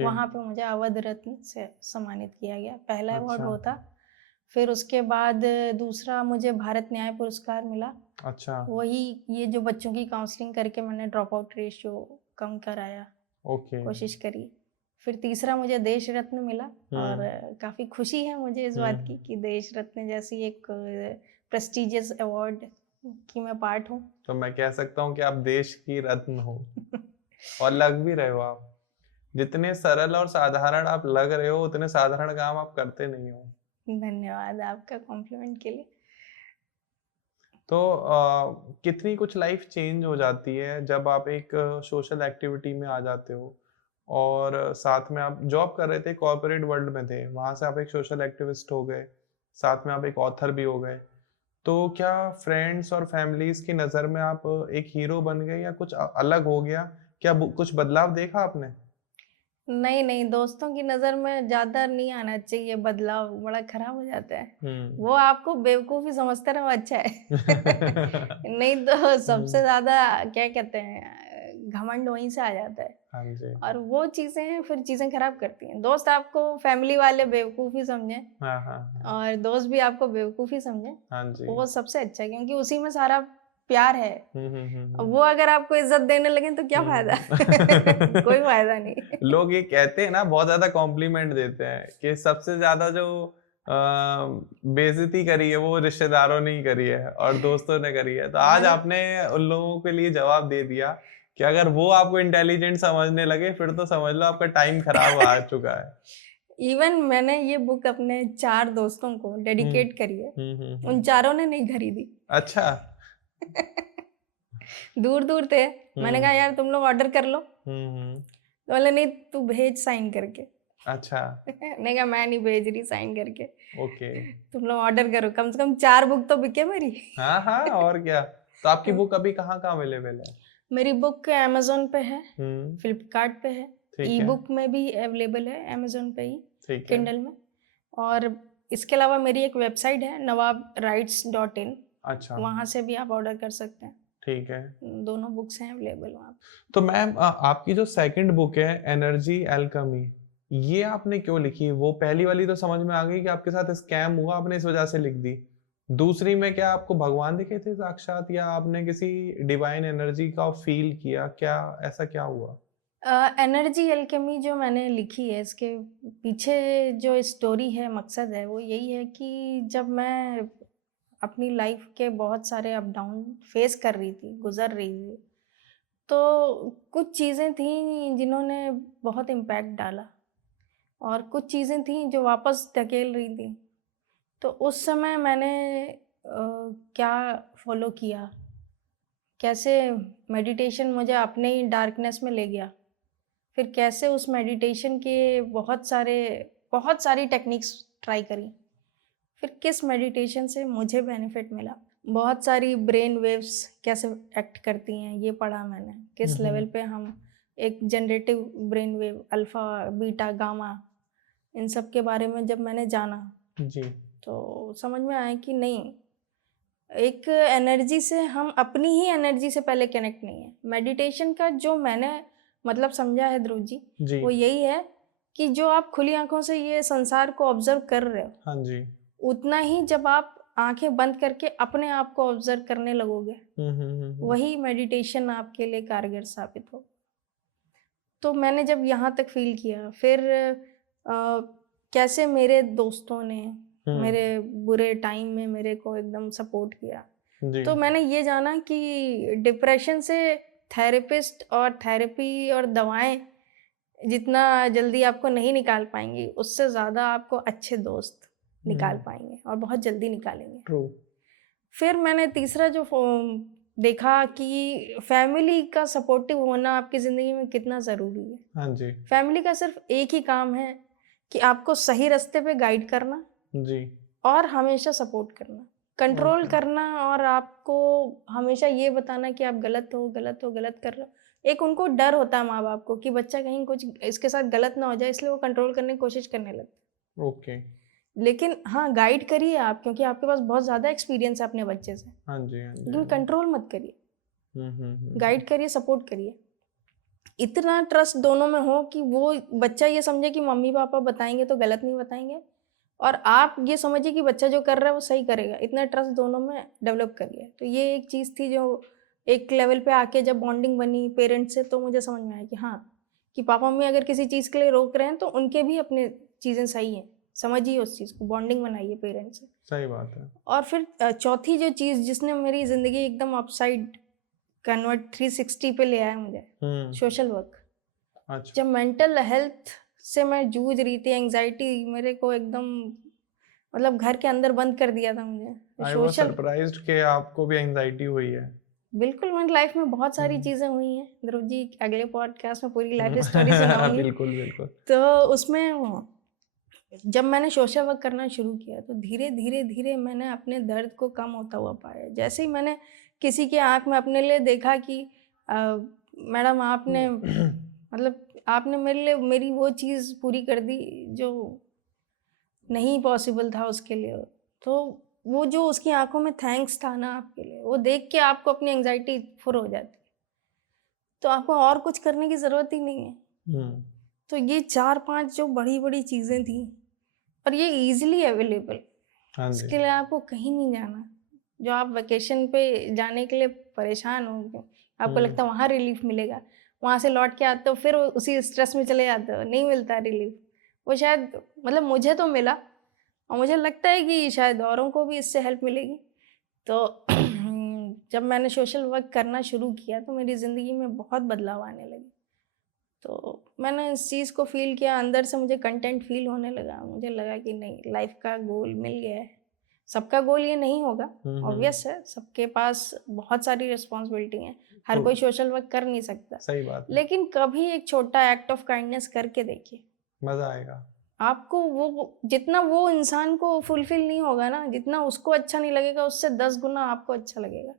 वहाँ पे मुझे अवध रत्न से सम्मानित किया गया। पहला अवार्ड वो था। फिर उसके बाद दूसरा मुझे भारत न्याय पुरस्कार मिला। अच्छा। वही ये जो बच्चों की काउंसलिंग करके मैंने ड्रॉप आउट रेशियो कम कराया, कोशिश करी। फिर तीसरा मुझे देश रत्न मिला, और काफ़ी खुशी है मुझे इस बात की कि देश रत्न जैसी एक प्रेस्टिजियस अवार्ड की मैं पार्ट हूँ। तो मैं कह सकता हूँ कि आप देश की रत्न हो और लग भी रहे हो। आप जितने सरल और साधारण आप लग रहे हो, उतने साधारण काम आप करते नहीं हो। धन्यवाद आपका कॉम्प्लीमेंट के लिए। तो कितनी कुछ लाइफ चेंज हो जाती है जब आप एक सोशल एक्टिविटी में आ जाते हो, और साथ में आप जॉब कर रहे थे, कॉर्पोरेट वर्ल्ड में थे, वहां से आप एक सोशल एक्टिविस्ट हो गए, साथ में आप एक ऑथर भी हो गए। तो क्या फ्रेंड्स और फैमिलीज की नज़र में आप एक हीरो बन गए, या कुछ अलग हो गया? क्या कुछ बदलाव देखा आपने? नहीं, दोस्तों की नज़र में ज़्यादा नहीं आना चाहिए बदलाव, बड़ा खराब हो जाता है। वो आपको बेवकूफ़ी समझते रहो, अच्छा है। नहीं तो सबसे ज़्यादा क्या कहते हैं, घमंड वहीं से आ जाता है। हाँ जी। और वो चीज़ें फिर चीज़ें खराब करती हैं। दोस्त आपको, फैमिली वाले बेवकूफ़ी समझें, हाँ। और दोस्त भी आपको बेवकूफ़ी समझें, हाँ जी। वो सबसे अच्छा है, क्योंकि उसी में सारा प्यार है। हम्म। वो अगर आपको इज्जत देने लगे तो क्या फायदा? कोई फायदा नहीं। लोग ये कहते हैं ना, बहुत ज्यादा कॉम्प्लीमेंट देते हैं कि सबसे ज्यादा जो बेइज्जती करी है वो रिश्तेदारों ने ही करी है और दोस्तों ने करी है। तो आज आपने उन लोगों के लिए जवाब दे दिया कि अगर वो आपको इंटेलिजेंट समझने लगे, फिर तो समझ लो आपका टाइम खराब आ चुका है। इवन मैंने ये बुक अपने 4 दोस्तों को डेडिकेट करी है, उन चारों ने नहीं खरीदी। अच्छा। दूर दूर थे, मैंने कहा यार तुम लोग ऑर्डर कर लो, तो बोले नहीं तू भेज साइन करके। अच्छा। मैंने कहा मैं नहीं भेज रही साइन करके, ओके। तुम लोग ऑर्डर करो, कम से कम 4 बुक तो बिके मेरी। हाँ हाँ, और क्या। तो आपकी बुक अभी कहाँ कहाँ अवेलेबल है? मेरी बुक अमेजोन पे है, हम्म। फ्लिपकार्ट पे है, ठीक ई है। बुक में भी अवेलेबल है अमेजोन पे ही, ठीक है। किंडल में। और इसके अलावा मेरी एक वेबसाइट है nawabwrites.in, अच्छा। वहाँ से भी आप ऑर्डर कर सकते हैं। ठीक है। दोनों बुक्स हैं अवेलेबल वहाँ पे। तो मैम आपकी जो सेकंड बुक है एनर्जी एल्केमी, ये आपने क्यों लिखी? वो पहली वाली तो समझ में आ गई कि आपके साथ स्कैम हुआ, आपने इस वजह से लिख दी। दूसरी में क्या आपको भगवान दिखे थे साक्षात, या आपने किसी डिवाइन एनर्जी का फील किया? क्या ऐसा क्या हुआ? एनर्जी एल्केमी जो मैंने लिखी है, इसके पीछे जो स्टोरी है, मकसद है, वो यही है कि जब मैं अपनी लाइफ के बहुत सारे अप डाउन फेस कर रही थी, गुजर रही थी, तो कुछ चीज़ें थी जिन्होंने बहुत इम्पैक्ट डाला, और कुछ चीज़ें थी जो वापस धकेल रही थी। तो उस समय मैंने क्या फॉलो किया, कैसे मेडिटेशन मुझे अपने ही डार्कनेस में ले गया, फिर कैसे उस मेडिटेशन के बहुत सारी टेक्निक्स ट्राई करी, फिर किस मेडिटेशन से मुझे बेनिफिट मिला, बहुत सारी ब्रेन वेव्स कैसे एक्ट करती हैं ये पढ़ा मैंने, किस लेवल पे हम एक generative brain wave, alpha beta gamma, इन सब के बारे में जब मैंने जाना जी। तो समझ में आया कि नहीं, एक एनर्जी से हम अपनी ही एनर्जी से पहले कनेक्ट नहीं है। मेडिटेशन का जो मैंने मतलब समझा है ध्रुव जी, जी। वो यही है कि जो आप खुली आंखों से ये संसार को ऑब्जर्व कर रहे हो, हाँ जी। उतना ही जब आप आंखें बंद करके अपने आप को ऑब्जर्व करने लगोगे, वही मेडिटेशन आपके लिए कारगर साबित हो। तो मैंने जब यहाँ तक फील किया, फिर कैसे मेरे दोस्तों ने मेरे बुरे टाइम में मेरे को एकदम सपोर्ट किया, जी। तो मैंने ये जाना कि डिप्रेशन से थेरेपिस्ट और थेरेपी और दवाएं जितना जल्दी आपको नहीं निकाल पाएंगी, उससे ज़्यादा आपको अच्छे दोस्त निकाल पाएंगे, और बहुत जल्दी निकालेंगे। ट्रू। फिर मैंने तीसरा जो देखा कि फैमिली का सपोर्टिव होना आपकी ज़िंदगी में कितना ज़रूरी है। हाँ जी। फैमिली का सिर्फ एक ही काम है कि आपको सही रास्ते पे गाइड करना जी। और हमेशा सपोर्ट करना, कंट्रोल Okay. करना, और आपको हमेशा ये बताना कि आप गलत हो, गलत हो, गलत कर रहे हो। एक उनको डर होता है माँ बाप को कि बच्चा कहीं कुछ इसके साथ गलत ना हो जाए, इसलिए वो कंट्रोल करने की कोशिश करने लगते। ओके। लेकिन हाँ, गाइड करिए आप, क्योंकि आपके पास बहुत ज़्यादा एक्सपीरियंस है अपने बच्चे से, हाँ जी। हाँ जी। लेकिन कंट्रोल मत करिए, हम्म। गाइड करिए, सपोर्ट करिए। इतना ट्रस्ट दोनों में हो कि वो बच्चा ये समझे कि मम्मी पापा बताएंगे तो गलत नहीं बताएंगे, और आप ये समझिए कि बच्चा जो कर रहा है वो सही करेगा। इतना ट्रस्ट दोनों में डेवलप करिए। तो ये एक चीज़ थी जो एक लेवल पे आके जब बॉन्डिंग बनी पेरेंट्स से, तो मुझे समझ में आया कि हाँ, कि पापा मम्मी अगर किसी चीज़ के लिए रोक रहे हैं तो उनके भी अपने चीज़ें सही हैं, समझिए उस चीज़ को, बॉन्डिंग बनाइए पेरेंट्स से। सही बात है। और फिर चौथी जो चीज़ जिसने मेरी ज़िंदगी एकदम अपसाइड कन्वर्ट 360 पे ले आया मुझे, सोशल वर्क। अच्छा। जब मेंटल हेल्थ से मैं जूझ रही थी, एंग्जाइटी मेरे को एकदम मतलब घर के अंदर बंद कर दिया था मुझे। आई वाज सरप्राइज्ड कि आपको भी एंजाइटी हुई है। बिल्कुल, मेरी लाइफ में बहुत सारी चीज़ें हुई हैं ध्रुव जी, अगले पॉडकास्ट में पूरी लाइफ स्टोरी सुनाऊंगी। बिल्कुल बिल्कुल। तो उसमें जब मैंने सोशल वर्क करना शुरू किया तो धीरे धीरे धीरे मैंने अपने दर्द को कम होता हुआ पाया। जैसे ही मैंने किसी के आँख में अपने लिए देखा कि मैडम आपने मतलब आपने मेरे लिए मेरी वो चीज़ पूरी कर दी जो नहीं पॉसिबल था उसके लिए, तो वो जो उसकी आंखों में थैंक्स था ना आपके लिए, वो देख के आपको अपनी एंग्जाइटी फुर हो जाती है, तो आपको और कुछ करने की ज़रूरत ही नहीं है। तो ये 4-5 जो बड़ी-बड़ी चीज़ें थी, और ये ईज़िली अवेलेबल, हाँ जी। इसके लिए आपको कहीं नहीं जाना। जो आप वेकेशन पे जाने के लिए परेशान हो, आपको लगता है वहाँ रिलीफ मिलेगा, वहाँ से लौट के आते हो फिर उसी स्ट्रेस में चले जाते हो, नहीं मिलता रिलीफ। वो शायद मतलब मुझे तो मिला, और मुझे लगता है कि शायद औरों को भी इससे हेल्प मिलेगी। तो जब मैंने सोशल वर्क करना शुरू किया तो मेरी ज़िंदगी में बहुत बदलाव आने लगे। तो मैंने इस चीज़ को फ़ील किया, अंदर से मुझे कंटेंट फ़ील होने लगा। मुझे लगा कि नहीं, लाइफ़ का गोल मिल गया है। सबका गोल ये नहीं होगा, ऑब्वियस है, सबके पास बहुत सारी रिस्पॉन्सिबिलिटी हैं। हर कोई सोशल वर्क कर नहीं सकता। सही बात है। लेकिन कभी एक छोटा एक्ट ऑफ काइंडनेस करके देखिए। मज़ा आएगा। आपको वो जितना वो इंसान को फुलफ़िल नहीं होगा ना, जितना उसको अच्छा नहीं लगेगा, उससे 10 गुना आपको अच्छा लगेगा।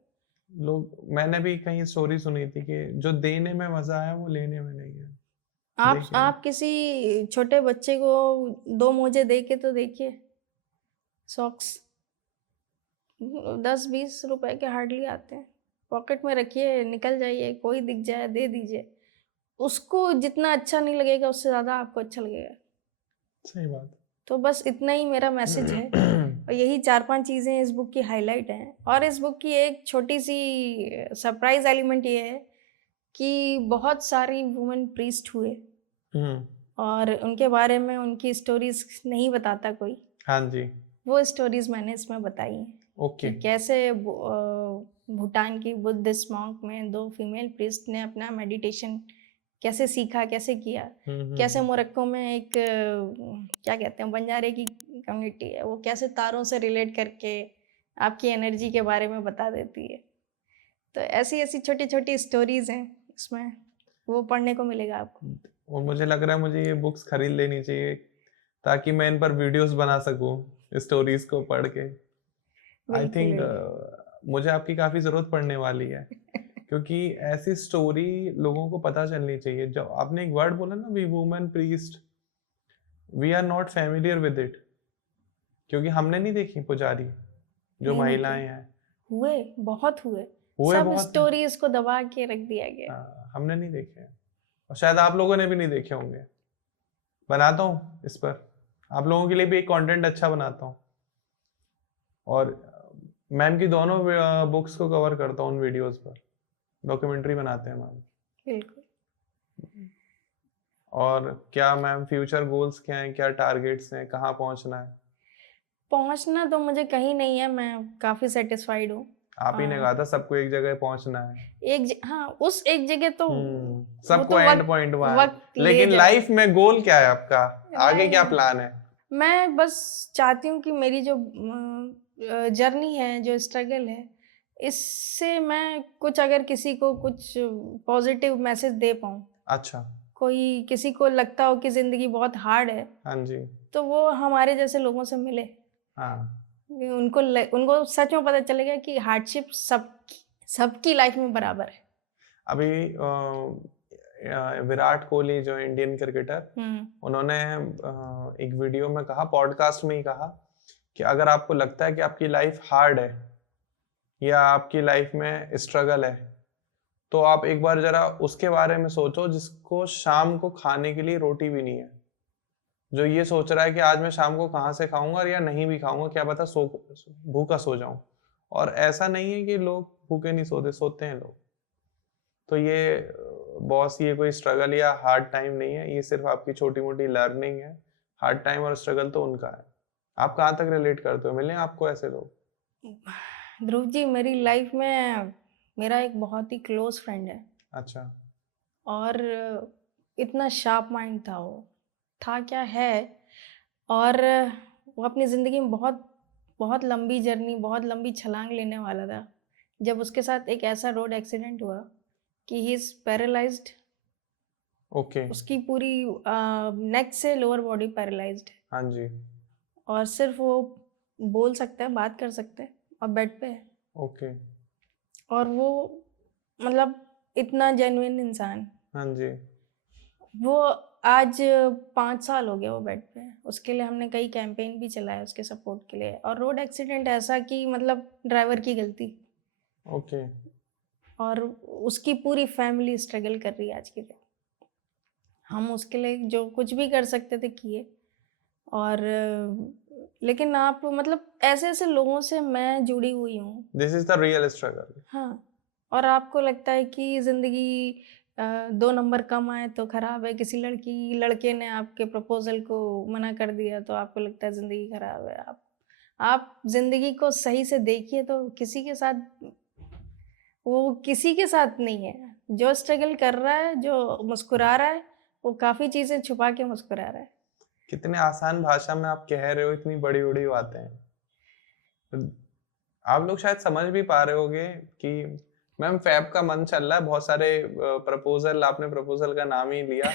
मैंने भी कहीं स्टोरी सुनी थी कि जो देने में मज़ा है वो लेने में नहीं है। देखिए। आप किसी छोटे बच्चे को 2 मोजे दे के तो देखिए, सॉक्स 10-20 रुपए के हार्डली आते हैं। पॉकेट में रखिए, निकल जाइए, कोई दिख जाए दे दीजिए। उसको जितना अच्छा नहीं लगेगा, उससे ज़्यादा आपको अच्छा लगेगा। सही बात। तो बस इतना ही मेरा मैसेज है और यही 4-5 चीज़ें इस बुक की हाइलाइट हैं। और इस बुक की एक छोटी-सी सरप्राइज़ एलिमेंट ये है कि बहुत सारी वुमेन प्रीस्ट हुए हुँ। और उनके बारे में उनकी स्टोरीज़ नहीं बताता कोई। हाँ जी। वो स्टोरीज़ मैंने इसमें बताई हैं ओके। कि कैसे भूटान की बुद्धिस्ट मॉन्क में 2 फीमेल प्रीस्ट ने अपना मेडिटेशन कैसे सीखा, कैसे किया। कैसे मोरक्को में एक क्या कहते हैं, बंजारे की कम्युनिटी है, वो कैसे तारों से रिलेट करके आपकी एनर्जी के बारे में बता देती है। तो ऐसी-ऐसी छोटी-छोटी स्टोरीज़ हैं इसमें, वो पढ़ने को मिलेगा आपको। और मुझे लग रहा है मुझे ये बुक्स खरीद लेनी चाहिए ताकि मैं इन पर वीडियोस बना सकूं स्टोरीज को पढ़ के। आई बिल्कुल, थिंक बिल्कुल। मुझे आपकी काफी जरूरत पड़ने वाली है क्योंकि ऐसी स्टोरी लोगों को पता चलनी चाहिए। जब आपने एक वर्ड बोला ना, we women priest, we are not familiar with it, क्योंकि हमने नहीं देखी पुजारी जो नहीं महिलाएं देखे। हैं। हुए, बहुत हुए। हुए सब बहुत हैं। स्टोरीज़ को दबा के रख दिया गया। हमने नहीं देखे हैं और शायद आप लोगों ने भी नहीं देखे होंगे। बनाता हूँ इस पर, आप लोगों के लिए भी एक कंटेंट अच्छा बनाता हूँ और मैम की दोनों बुक्स को कवर करता हूँ उन वीडियोस पर। डॉक्यूमेंट्री बनाते हैं मैम। बिल्कुल। और क्या मैम फ्यूचर गोल्स क्या हैं, क्या टारगेट्स हैं, कहाँ पहुँचना है? पहुँचना तो मुझे कहीं नहीं है, मैं काफ़ी सैटिस्फाइड हूँ। आप ही ने कहा था सबको एक जगह पहुँचना है। हाँ, उस एक जगह तो वो सबको तो एंड पॉइंट वहाँ है। वक़्त ले लेकिन जाएगा। लाइफ में गोल क्या है आपका? आगे क्या लाइफ प्लान है? मैं बस चाहती हूँ कि मेरी जो जर्नी है, जो स्ट्रगल है, इससे मैं कुछ अगर किसी को कुछ पॉज़िटिव मैसेज दे पाऊँ। अच्छा। कोई किसी को लगता हो कि ज़िंदगी बहुत हार्ड है, हाँ जी। तो वो हमारे जैसे लोगों से मिले। हाँ। उनको सच में पता चलेगा कि हार्डशिप सबकी लाइफ में बराबर है। अभी विराट कोहली जो इंडियन क्रिकेटर, उन्होंने एक वीडियो में कहा, पॉडकास्ट में ही कहा कि अगर आपको लगता है कि आपकी लाइफ हार्ड है या आपकी लाइफ में स्ट्रगल है, तो आप एक बार जरा उसके बारे में सोचो जिसको शाम को खाने के लिए रोटी भी नहीं है, जो ये सोच रहा है कि आज मैं शाम को कहाँ से खाऊंगा या नहीं भी खाऊंगा, क्या पता भूखा सो जाऊं। और ऐसा नहीं है कि लोग भूखे नहीं सोते, सोते हैं लोग। तो ये बॉस, ये कोई स्ट्रगल या हार्ड टाइम नहीं है, ये सिर्फ आपकी छोटी मोटी लर्निंग है। हार्ड टाइम और स्ट्रगल तो उनका है। आप कहाँ तक रिलेट करते हो? मिले आपको ऐसे लोग? ध्रुव जी, मेरी लाइफ में मेरा एक बहुत ही क्लोज फ्रेंड है अच्छा। और इतना शार्प माइंड था वो, था क्या है। और वो अपनी ज़िंदगी में बहुत बहुत लंबी जर्नी, बहुत लंबी छलांग लेने वाला था, जब उसके साथ एक ऐसा रोड एक्सीडेंट हुआ कि ही इज़ पैरालाइज्ड। ओके। उसकी पूरी नेक से लोअर बॉडी पैरालाइज्ड है हाँ जी। और सिर्फ वो बोल सकता है, बात कर सकता है और बेड पे है। ओके। और वो मतलब इतना जेन्युइन इंसान, हाँ जी। वो आज 5 साल हो गए वो बेड पे है। उसके लिए हमने कई कैंपेन भी चलाए उसके सपोर्ट के लिए। और रोड एक्सीडेंट ऐसा कि मतलब ड्राइवर की गलती, ओके। और उसकी पूरी फैमिली स्ट्रगल कर रही है आज के दिन। हम उसके लिए जो कुछ भी कर सकते थे किए। और लेकिन आप मतलब ऐसे-ऐसे लोगों से मैं जुड़ी हुई हूँ। This is the real struggle. हाँ, और आपको लगता है कि ज़िंदगी 2 नंबर कम आए तो ख़राब है, किसी लड़के ने आपके प्रपोज़ल को मना कर दिया तो आपको लगता है ज़िंदगी ख़राब है। आप ज़िंदगी को सही से देखिए तो वो किसी के साथ नहीं है। जो स्ट्रगल कर रहा है, जो मुस्कुरा रहा है, वो काफी चीजें छुपा के मुस्कुरा रहा है। कितने आसान भाषा में आप कह रहे हो इतनी बड़ी बड़ी बातें। आप लोग शायद समझ भी पा रहे होगे कि मैम फैब का मंथ चल रहा है, बहुत सारे प्रपोजल, आपने प्रपोजल का नाम ही लिया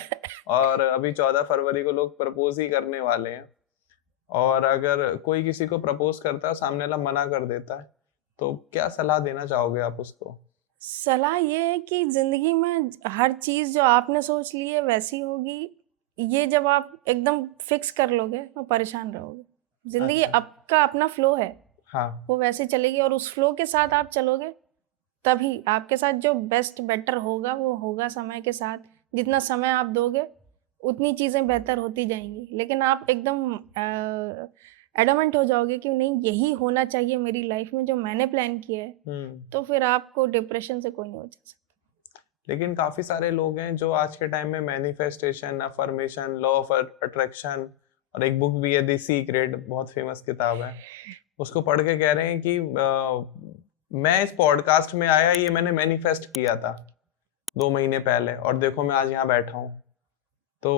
और अभी 14 फरवरी को लोग प्रपोज ही करने वाले हैं। और अगर कोई किसी को प्रपोज करता है, सामने वाला मना कर देता है, तो क्या सलाह देना चाहोगे आप उसको? सलाह ये है कि जिंदगी में हर चीज जो आपने सोच ली है वैसी होगी। ये जब आप एकदम फिक्स कर लोगे तो परेशान रहोगे। जिंदगी अच्छा। आपका अपना फ्लो है, हाँ। वो वैसे चलेगी और उस फ्लो के साथ आप चलोगे तभी आपके साथ जो बेस्ट बेटर होगा वो होगा समय के साथ। जितना समय आप दोगे उतनी चीज़ें बेहतर होती जाएंगी। लेकिन आप एकदम एडमेंट हो जाओगे कि नहीं यही होना चाहिए मेरी लाइफ में जो मैंने प्लान किया है, तो फिर आपको डिप्रेशन से कोई नहीं बचा सकता। लेकिन काफी सारे लोग हैं जो आज के टाइम में manifestation, affirmation, law of attraction, और एक बुक भी है द सीक्रेट, बहुत फेमस किताब है, उसको पढ़ के कह रहे हैं कि मैं इस पॉडकास्ट में आया, ये मैंने मैनिफेस्ट किया था 2 महीने पहले और देखो मैं आज यहाँ बैठा हूँ। तो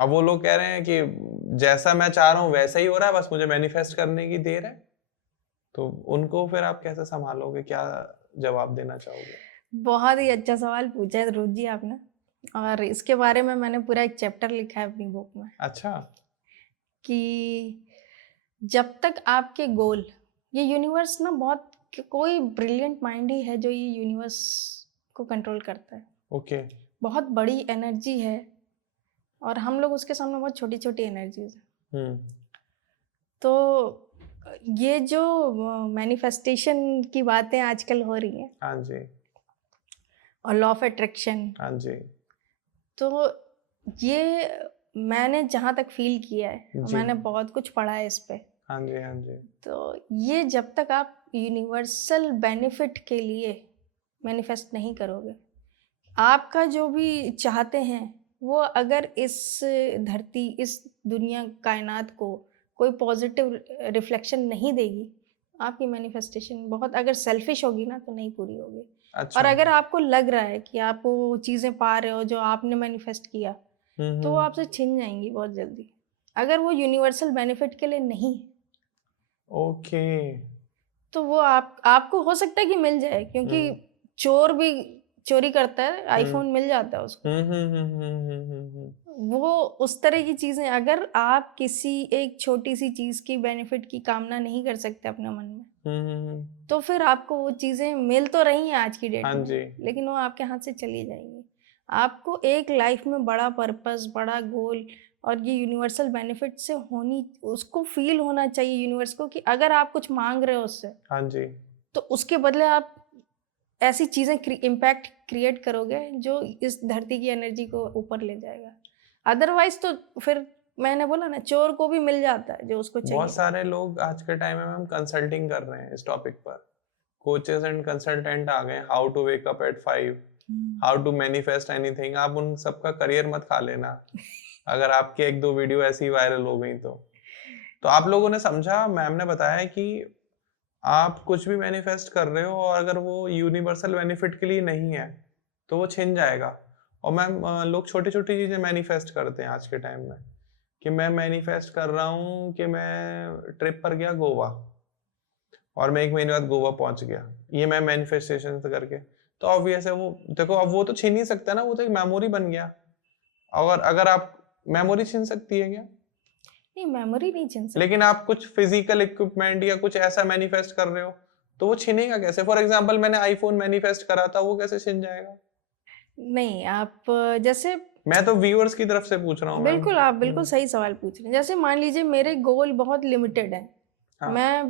अब वो लोग कह रहे हैं कि जैसा मैं चाह रहा हूँ वैसा ही हो रहा है, बस मुझे मैनिफेस्ट करने की देर है। तो उनको फिर आप कैसे संभालोगे, क्या जवाब देना चाहोगे? बहुत ही अच्छा सवाल पूछा है ध्रुव जी आपने, और इसके बारे में मैंने पूरा एक चैप्टर लिखा है अपनी बुक में। अच्छा। कि जब तक आपके गोल, ये यूनिवर्स ना बहुत, कोई ब्रिलियंट माइंड ही है जो ये यूनिवर्स को कंट्रोल करता है। ओके। बहुत बड़ी एनर्जी है और हम लोग उसके सामने बहुत छोटी छोटी एनर्जीज है। तो ये जो मैनिफेस्टेशन की बातें आजकल हो रही हैं, हाँ जी, और लॉ ऑफ अट्रैक्शन, हाँ जी, तो ये मैंने जहाँ तक फील किया है, जी। मैंने बहुत कुछ पढ़ा है इस पे। हाँ जी, हाँ जी। तो ये जब तक आप यूनिवर्सल बेनिफिट के लिए मैनिफेस्ट नहीं करोगे, आपका जो भी चाहते हैं वो अगर इस धरती, इस दुनिया कायनात को कोई पॉजिटिव रिफ्लेक्शन नहीं देगी, आपकी मैनिफेस्टेशन बहुत, अगर सेल्फिश होगी ना तो नहीं पूरी होगी। अच्छा। और अगर आपको लग रहा है कि आप वो चीज़ें पा रहे हो जो आपने मैनिफेस्ट किया, तो वो आपसे छिन जाएंगी बहुत जल्दी, अगर वो यूनिवर्सल बेनिफिट के लिए नहीं है। ओके। तो वो आपको हो सकता है कि मिल जाए, क्योंकि चोर भी चोरी करता है, आईफोन मिल जाता है उसको। वो उस तरह की चीजें, अगर आप किसी एक छोटी सी चीज की बेनिफिट की कामना नहीं कर सकते अपने मन में, तो फिर आपको वो चीजें मिल तो रही हैं आज की डेट हाँ में, जी। लेकिन वो आपके हाथ से चली जाएंगी। आपको एक लाइफ में बड़ा पर्पस, बड़ा गोल और ये यूनिवर्सल बेनिफिट से होनी, उसको फील होना चाहिए यूनिवर्स को कि अगर आप कुछ मांग रहे हो उससे, हाँ जी। तो उसके बदले आप ऐसी चीजें इम्पैक्ट क्रिएट करोगे जो इस धरती की एनर्जी को ऊपर ले जाएगा। अदरवाइज तो फिर मैंने बोला ना, चोर को भी मिल जाता है जो उसको चाहिए। बहुत सारे लोग आज के टाइम में हम कंसल्टिंग कर रहे हैं इस टॉपिक पर, कोचेस एंड कंसल्टेंट आ गए, how to wake up at 5, how to manifest anything. आप उन सबका करियर मत खा लेना अगर आपकी 1-2 वीडियो ऐसी वायरल हो गई तो आप लोगों ने समझा, मैम ने बताया कि आप कुछ भी मैनिफेस्ट कर रहे हो और अगर वो यूनिवर्सल बेनिफिट के लिए नहीं है तो वो छिन जाएगा। और मैम लोग छोटी छोटी चीजें मैनिफेस्ट करते हैं आज के टाइम में, कि मैं मैनिफेस्ट कर रहा हूँ कि मैं ट्रिप पर गया गोवा और मैं 1 महीने बाद गोवा पहुंच गया, ये मैं मैनिफेस्टेशन से करके। तो ऑब्वियस है वो, देखो अब वो तो छीन नहीं सकता ना, वो तो एक मेमोरी बन गया। और अगर आप, मेमोरी छीन सकती है क्या? नहीं, मेमोरी नहीं छिन सकती। लेकिन आप कुछ फिजिकल इक्विपमेंट या कुछ ऐसा मैनिफेस्ट कर रहे हो तो वो छिनेगा कैसे? फॉर एग्जांपल मैंने आईफोन मैनिफेस्ट करा था, वो कैसे छिन जाएगा? नहीं, आप जैसे, मैं तो व्यूअर्स की तरफ से पूछ रहा हूँ मैम। बिल्कुल आप बिल्कुल सही सवाल पूछ रहे हैं। जैसे मान लीजिए मेरे गोल बहुत लिमिटेड है, हाँ। मैं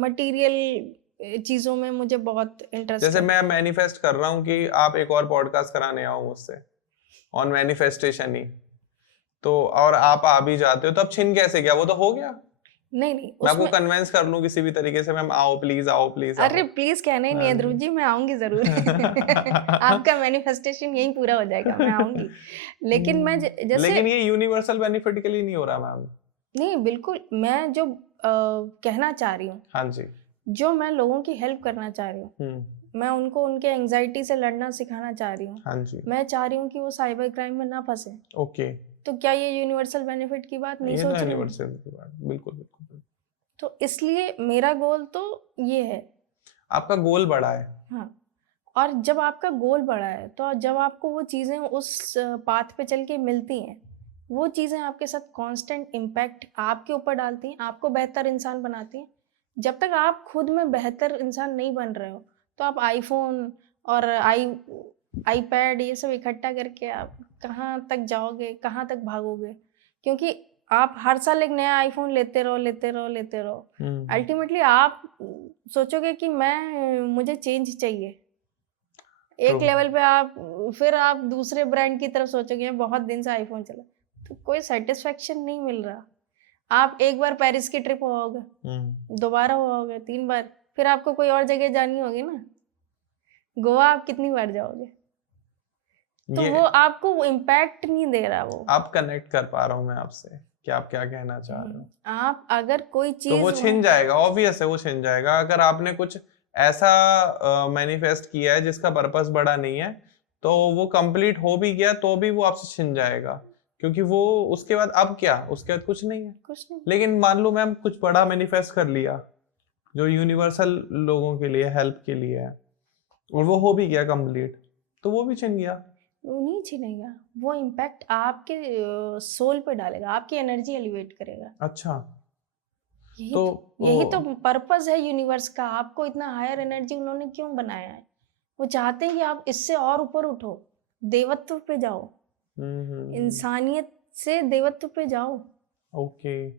मटेरियल चीज़ों में मुझे बहुत इंटरेस्ट जैसे है। मैं मैनिफेस्ट कर रहा हूँ कि आप एक और पॉडकास्ट कराने आओ मुझसे ऑन मैनिफेस्टेशन ही, तो और आप आ भी जाते हो तो अब छिन कैसे गया? वो तो हो गया। नहीं नहीं, मैं आपको उसमें कन्विंस कर लूं किसी भी तरीके से, मैम आओ प्लीज, आओ प्लीज, अरे आओ। प्लीज कहना ही नहीं है ध्रुव जी, मैं आऊंगी जरूर। आपका मैनिफेस्टेशन यहीं पूरा हो जाएगा, मैं आऊंगी। लेकिन मैं जैसे, लेकिन ये यूनिवर्सल बेनिफिट के लिए नहीं हो रहा मैम। नहीं बिल्कुल, मैं जो कहना चाह रही हूँ, हाँ जी। जो मैं लोगों की हेल्प करना चाह रही हूँ, मैं उनको उनके एंजाइटी से लड़ना सिखाना चाह रही हूँ। हाँ जी। मैं चाह रही हूँ कि वो साइबर क्राइम में ना फंसे। ओके, तो क्या ये यूनिवर्सल बेनिफिट की बात नहीं ये तो सोच रही हूँ? यूनिवर्सल की बात, बिल्कुल बिल्कुल बिल्कुल। तो इसलिए मेरा गोल तो ये है। आपका गोल बड़ा है। हाँ, और जब आपका गोल बड़ा है तो जब आपको वो चीज़ें उस पाथ पे चल के मिलती हैं, वो चीज़ें आपके साथ कांस्टेंट इम्पैक्ट आपके ऊपर डालती हैं, आपको बेहतर इंसान बनाती हैं। जब तक आप खुद में बेहतर इंसान नहीं बन रहे हो, तो आप आईफ़ोन और आईपैड ये सब इकट्ठा करके आप कहाँ तक जाओगे, कहाँ तक भागोगे? क्योंकि आप हर साल एक नया आईफ़ोन लेते रहो, लेते रहो, लेते रहो। अल्टीमेटली आप सोचोगे कि मुझे चेंज चाहिए। एक ट्रू। लेवल पे आप फिर आप दूसरे ब्रांड की तरफ सोचोगे बहुत दिन से आईफ़ोन चला, तो कोई सैटिस्फैक्शन नहीं मिल रहा। आप एक बार पेरिस की ट्रिप हो आओगे, दोबारा हो आओगे, 3 बार, फिर आपको कोई और जगह जानी होगी ना। गोवा आप कितनी बार जाओगे? तो ये वो आपको वो इम्पैक्ट नहीं दे रहा वो। आप कनेक्ट कर पा रहा हूँ मैं आपसे कि आप क्या कहना चाह रहे हो। आप अगर कोई तो चीज़ वो छिन जाएगा, ऑब्वियस है वो छिन जाएगा। अगर आपने कुछ ऐसा मैनिफेस्ट किया है जिसका पर्पस बड़ा नहीं है, तो वो कंप्लीट हो भी गया तो भी वो आपसे छिन जाएगा, क्योंकि वो उसके बाद अब क्या, उसके बाद कुछ नहीं है। कुछ नहीं। लेकिन मान लो मैम कुछ बड़ा मैनिफेस्ट कर लिया जो यूनिवर्सल लोगों के लिए, हेल्प के लिए है, और वो हो भी गया कंप्लीट, तो वो भी छिन गया। वो नहीं छिनेगा, वो इम्पैक्ट आपके सोल पे डालेगा, आपकी एनर्जी एलिवेट करेगा। अच्छा, यही तो यही तो पर्पस है यूनिवर्स का। आपको इतना हायर एनर्जी उन्होंने क्यों बनाया है? वो चाहते हैं कि आप इससे और ऊपर उठो, देवत्व पे जाओ, इंसानियत से देवत्व पे जाओ। ओके।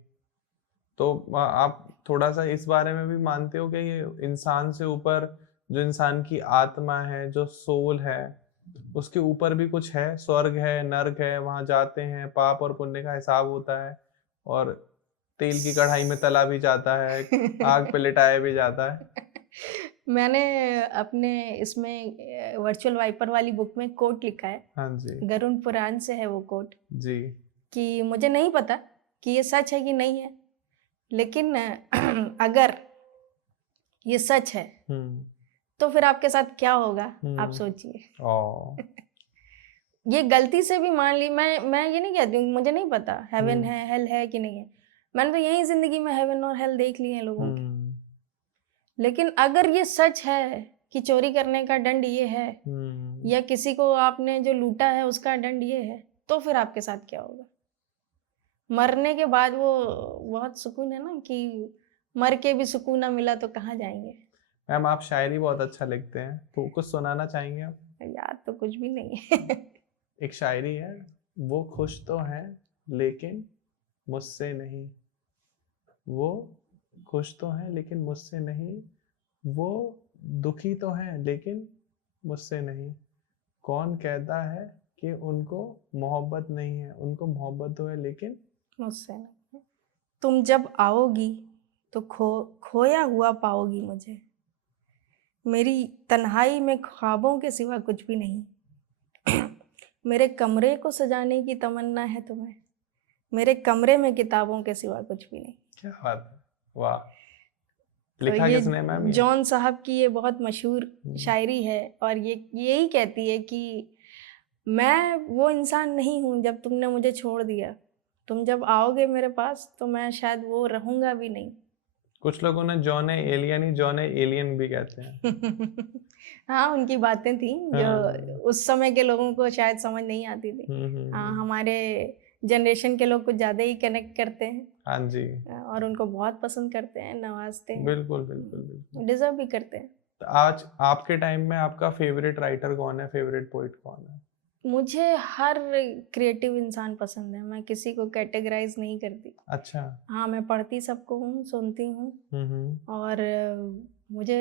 तो आप थोड़ा सा इस बारे में भी मानते हो कि ये इंसान से ऊपर, जो इंसान की आत्मा है, जो सोल है, उसके ऊपर भी कुछ है, स्वर्ग है, नर्क है, वहां जाते हैं, पाप और पुण्य का हिसाब होता है, और तेल की कढ़ाई में तला भी जाता है, आग पे लिटाया भी जाता है। मैंने अपने इसमें वर्चुअल वाइपर वाली बुक में कोट लिखा है, हाँ जी। गरुड़ पुराण से है वो कोट, जी। कि मुझे नहीं पता कि ये सच है कि नहीं है, लेकिन अगर ये सच है तो फिर आपके साथ क्या होगा आप सोचिए। ये गलती से भी मान ली, मैं ये नहीं कहती हूँ, मुझे नहीं पता हेवन है, हेल है कि नहीं है। मैंने तो यही जिंदगी में हेवन और हेल देख लिए हैं लोगों के। लेकिन अगर ये सच है कि चोरी करने का दंड ये है, या किसी को आपने जो लूटा है उसका दंड ये है, तो फिर आपके साथ क्या होगा? मरने के बाद वो बहुत सुकून है ना, कि मर के भी सुकून ना मिला तो कहाँ जाएंगे। मैम आप शायरी बहुत अच्छा लिखते हैं, तो कुछ सुनाना चाहेंगे आप? याद तो कुछ भी नहीं है। एक शायरी है, वो खुश तो हैं लेकिन मुझसे नहीं, वो खुश तो हैं लेकिन मुझसे नहीं, वो दुखी तो हैं लेकिन मुझसे नहीं, कौन कहता है कि उनको मोहब्बत नहीं है, उनको मोहब्बत तो है लेकिन मुझसे नहीं। तुम जब आओगी तो खोया हुआ पाओगी मुझे, मेरी तन्हाई में ख्वाबों के सिवा कुछ भी नहीं। मेरे कमरे को सजाने की तमन्ना है तुम्हें, मेरे कमरे में किताबों के सिवा कुछ भी नहीं। क्या बात है, वाह। तो लिखा ये किसने मैम? जॉन साहब की ये बहुत मशहूर शायरी है, और ये यही कहती है कि मैं वो इंसान नहीं हूँ जब तुमने मुझे छोड़ दिया, तुम जब आओगे मेरे पास तो मैं शायद वो रहूंगा भी नहीं। कुछ लोगों ने जॉन एलियन ही जॉन एलियन भी कहते हैं। हाँ, उनकी बातें थी जो उस समय के लोगों को शायद समझ नहीं आती थी। हाँ, हमारे जनरेशन के लोग कुछ ज़्यादा ही कनेक्ट करते हैं। हाँ जी, और उनको बहुत पसंद करते हैं, नवाजते हैं। बिल्कुल बिल्कुल बिल्कुल। डिजर्व भी करते हैं। तो आज आपके टाइम में आपका फेवरेट राइटर कौन है, फेवरेट पोइट कौन है? मुझे हर क्रिएटिव इंसान पसंद है, मैं किसी को कैटेगराइज नहीं करती। अच्छा। हाँ, मैं पढ़ती सबको हूँ, सुनती हूँ, और मुझे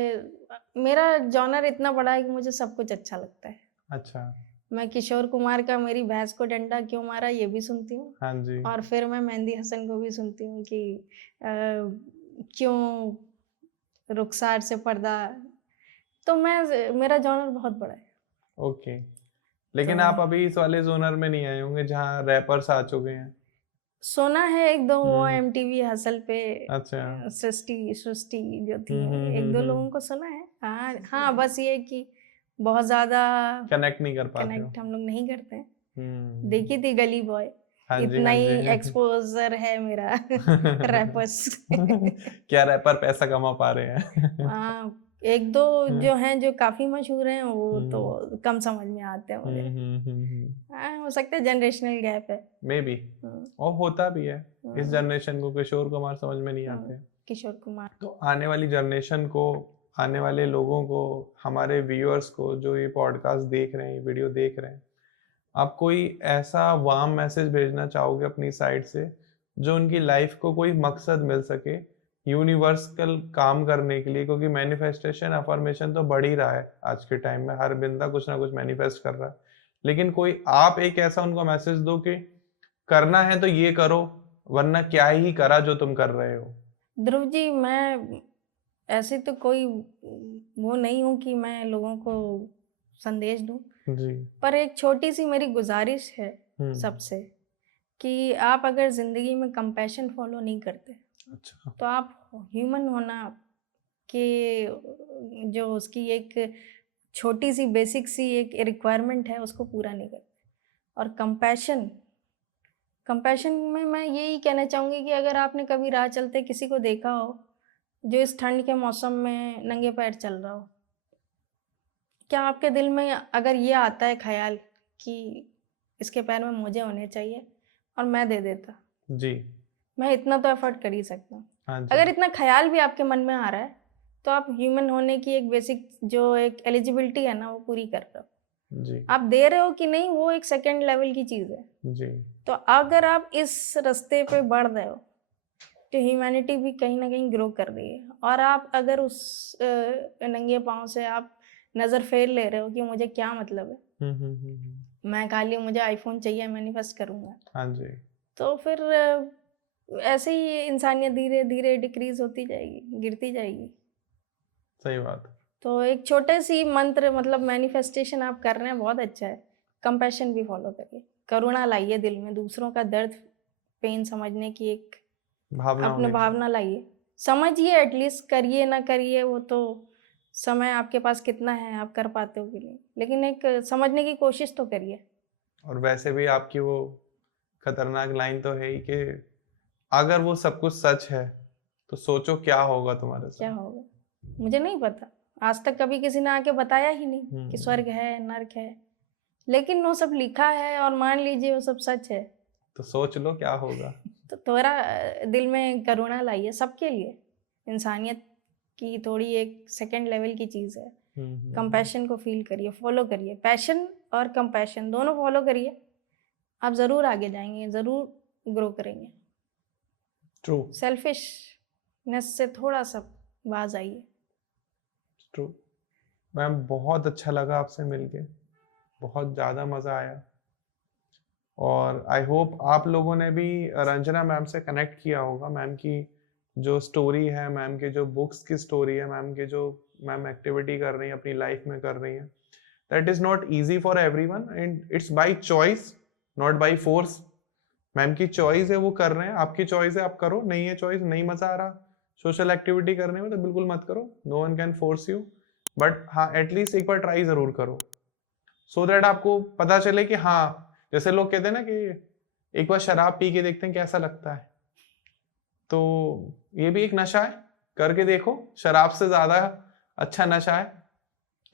मेरा जॉनर इतना बड़ा है कि मुझे सब कुछ अच्छा लगता है। अच्छा। मैं किशोर कुमार का मेरी भैंस को डंडा क्यों मारा ये भी सुनती हूँ। हाँ जी। और फिर मैं मेहंदी हसन को भी सुनती हूँ कि क्यों रुखसार से पर्दा। तो मेरा जॉनर बहुत बड़ा है। ओके, लेकिन आप अभी इस वाले जोनर में नहीं आए होंगे जहाँ रैपर्स आ चुके हैं। सुना है एक दो, वो MTV हसल पे अच्छा। सृष्टि जो थी, एक दो लोगों को सुना है, हाँ हाँ, बस ये कि बहुत ज्यादा कनेक्ट नहीं कर पाते हो। कनेक्ट हम लोग नहीं करते हैं। हम्म। देखी थी गली बॉय, हाँ जी, इतना हाँ ही जी। एक्सपोजर है मेरा रैपर्स। क्या रैपर पैसा कमा पा रहे हैं? हाँ, एक दो जो हैं जो काफी मशहूर हैं, वो हम्म, तो कम समझ में आते हैं मुझे। हाँ, हो सकता है जनरेशनल गैप है। मे बी, हम्म, और होता भी है। इस हम्म, जनरेशन को किशोर कुमार समझ में नहीं हम्म, आते। किशोर कुमार। तो आने वाली जनरेशन को, आने वाले लोगों को, हमारे व्यूअर्स को जो ये पॉडकास्ट देख रहे हैं, ये वीडियो देख रहे हैं, आप कोई ऐसा वार्म मैसेज भेजना चाहोगे अपनी साइड से जो उनकी लाइफ को कोई मकसद मिल सके यूनिवर्सल काम करने के लिए? क्योंकि मैनिफेस्टेशन, अफर्मेशन तो बढ़ ही रहा है आज के टाइम में, हर बंदा कुछ ना कुछ मैनिफेस्ट कर रहा है। लेकिन कोई आप एक ऐसा उनको मैसेज दो कि करना है तो ये करो, वरना क्या ही करा जो तुम कर रहे हो। ध्रुव जी, मैं ऐसे तो कोई वो नहीं हूँ कि मैं लोगों को संदेश दूं, जी। पर एक छोटी सी मेरी गुजारिश है हम्म। सबसे, कि आप अगर ज़िंदगी में कंपैशन फॉलो नहीं करते, अच्छा। तो आप ह्यूमन होना के जो उसकी एक छोटी सी बेसिक सी एक रिक्वायरमेंट है, उसको पूरा नहीं करते। और कंपैशन कंपैशन में मैं यही कहना चाहूँगी कि अगर आपने कभी राह चलते किसी को देखा हो जो इस ठंड के मौसम में नंगे पैर चल रहा हो, क्या आपके दिल में अगर ये आता है ख्याल कि इसके पैर में मोजे होने चाहिए और मैं दे देता, जी। मैं इतना तो एफर्ट कर ही सकता हूँ। हाँ जी। अगर इतना ख्याल भी आपके मन में आ रहा है, तो आप ह्यूमन होने की एक बेसिक जो एक एलिजिबिलिटी है ना, वो पूरी कर रहे हो। जी। आप दे रहे हो कि नहीं, वो एक सेकेंड लेवल की चीज़ है। जी। तो अगर आप इस रास्ते पे बढ़ रहे हो, तो ह्यूमैनिटी भी कहीं ना कहीं ग्रो कर रही है। और आप अगर उस नंगे पाँव से आप नज़र फेर ले रहे हो कि मुझे क्या मतलब है, मैं खाली मुझे आईफोन चाहिए, मैनिफेस्ट करूँगा, हाँ जी। तो फिर ऐसे ही इंसानियत धीरे धीरे डिक्रीज होती जाएगी, गिरती जाएगी। सही बात। तो एक छोटे सी मंत्र, मतलब मैनिफेस्टेशन आप कर रहे हैं, बहुत अच्छा है। कंपैशन भी फॉलो करिए, करुणा लाइए दिल में, दूसरों का दर्द पेन समझने की एक भावना अपने होनी चाहिए। भावना लाइए, समझिए एटलीस्ट। करिए ना करिए, वो तो समय आपके पास कितना है, आप कर पाते हो कि नहीं, लेकिन एक समझने की कोशिश तो करिए। और वैसे भी आपकी वो खतरनाक लाइन तो है ही कि अगर वो सब कुछ सच है तो सोचो क्या होगा तुम्हारे क्या साथ। होगा मुझे नहीं पता, आज तक कभी किसी ने आके बताया ही नहीं कि स्वर्ग है नर्क है, लेकिन वो सब लिखा है और मान लीजिए वो सब सच है। तो सोच लो क्या होगा। तो थोड़ा दिल में करुणा लाइए सबके लिए, इंसानियत की थोड़ी एक सेकंड लेवल की चीज़ है। कंपैशन को फील करिए, फॉलो करिए, पैशन और कंपैशन दोनों फॉलो करिए, आप ज़रूर आगे जाएंगे, ज़रूर ग्रो करेंगे। ट्रू। सेल्फिशनेस से थोड़ा सा बाज आइए। ट्रू। मैम, बहुत अच्छा लगा आपसे मिलके, बहुत ज़्यादा मज़ा आया। और आई होप आप लोगों ने भी रंजना मैम से कनेक्ट किया होगा। मैम की जो स्टोरी है, मैम के जो बुक्स की स्टोरी है, मैम के जो मैम एक्टिविटी कर रही हैं अपनी लाइफ में कर रही हैं, that is not easy for everyone and it's by choice, not by force. Ma'am की चॉइस है, वो कर रहे हैं, आपकी चॉइस है, आप करो। नहीं है चॉइस, नहीं मजा आ रहा सोशल एक्टिविटी करने में, तो बिल्कुल मत करो। No one can force you, but हाँ एटलीस्ट एक बार ट्राई जरूर करो, सो दैट आपको पता चले कि हाँ, जैसे लोग कहते हैं ना कि एक बार शराब पी के देखते हैं कैसा लगता है, तो ये भी एक नशा है, करके देखो। शराब से ज्यादा अच्छा नशा है।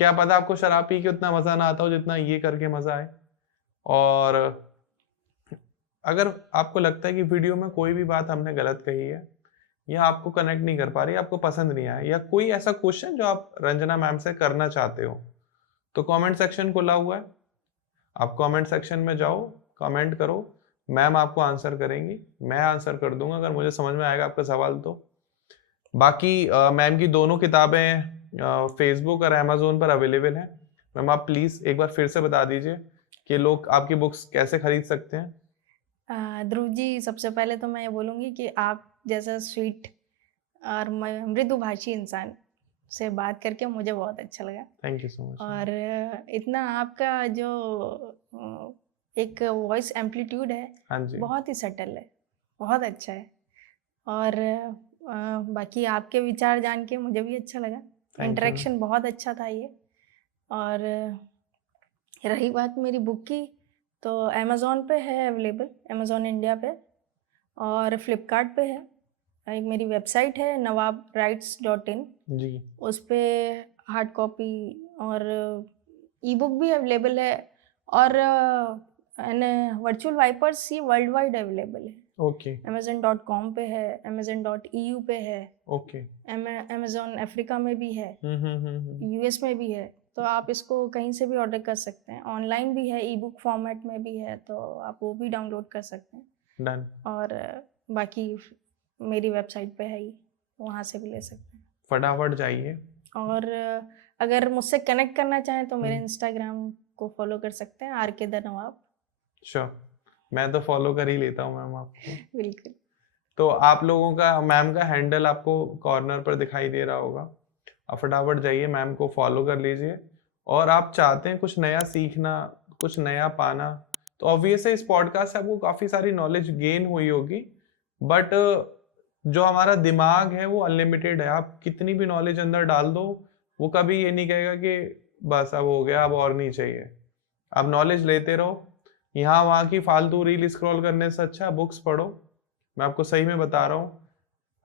क्या पता आपको शराब पी के उतना मजा ना आता हो जितना ये करके मजा आए। और अगर आपको लगता है कि वीडियो में कोई भी बात हमने गलत कही है, या आपको कनेक्ट नहीं कर पा रही, आपको पसंद नहीं आया, या कोई ऐसा क्वेश्चन जो आप रंजना मैम से करना चाहते हो, तो कमेंट सेक्शन खुला हुआ है। आप कमेंट सेक्शन में जाओ, कमेंट करो, मैम आपको आंसर करेंगी, मैं आंसर कर दूंगा अगर मुझे समझ में आएगा आपका सवाल तो। बाकी मैम की दोनों किताबें फेसबुक और अमेजोन पर अवेलेबल हैं। मैम आप प्लीज़ एक बार फिर से बता दीजिए कि लोग आपकी बुक्स कैसे खरीद सकते हैं। ध्रुव जी, सबसे पहले तो मैं ये बोलूँगी कि आप जैसा स्वीट और मृदुभाषी इंसान से बात करके मुझे बहुत अच्छा लगा। Thank you so much. और इतना आपका जो एक वॉइस एम्पलीट्यूड है, हाँ जी। बहुत ही सटल है, बहुत अच्छा है। और बाकी आपके विचार जान के मुझे भी अच्छा लगा। you. इंटरेक्शन बहुत अच्छा था ये। और रही बात मेरी बुक की, तो अमेज़ॉन पे है अवेलेबल, अमेज़ॉन इंडिया पे, और फ्लिपकार्ट पे है। एक मेरी वेबसाइट है nawabwrites.in, जी। उस पे हार्ड कॉपी और ई बुक भी अवेलेबल है। और वर्चुअल वाइपर्स ये वर्ल्ड वाइड अवेलेबल है। ओके। amazon.com पे है, amazon.eu पे है, ओके। अमेज़ॉन अफ्रीका में भी है, हम्म। यूएस में भी है। तो आप इसको कहीं से भी ऑर्डर कर सकते हैं। ऑनलाइन भी है, ई बुक फॉर्मेट में भी है, तो आप वो भी डाउनलोड कर सकते हैं। डन। और बाकी मेरी वेबसाइट पे है ही, वहाँ से भी ले सकते हैं। फटाफट जाइए। और अगर मुझसे कनेक्ट करना चाहें तो मेरे इंस्टाग्राम को फॉलो कर सकते हैं, RK द नवाब। श्योर, मैं तो फॉलो कर ही लेता हूँ मैम आपको। बिल्कुल। तो आप लोगों का, मैम का हैंडल आपको कॉर्नर पर दिखाई दे रहा होगा, आप फटाफट जाइए मैम को फॉलो कर लीजिए। और आप चाहते हैं कुछ नया सीखना, कुछ नया पाना, तो ऑब्वियस है इस पॉडकास्ट से आपको काफ़ी सारी नॉलेज गेन हुई होगी। बट जो हमारा दिमाग है वो अनलिमिटेड है, आप कितनी भी नॉलेज अंदर डाल दो, वो कभी ये नहीं कहेगा कि बस अब हो गया, अब और नहीं चाहिए। आप नॉलेज लेते रहो, यहाँ वहाँ की फालतू रील स्क्रॉल करने से अच्छा बुक्स पढ़ो। मैं आपको सही में बता रहा हूँ,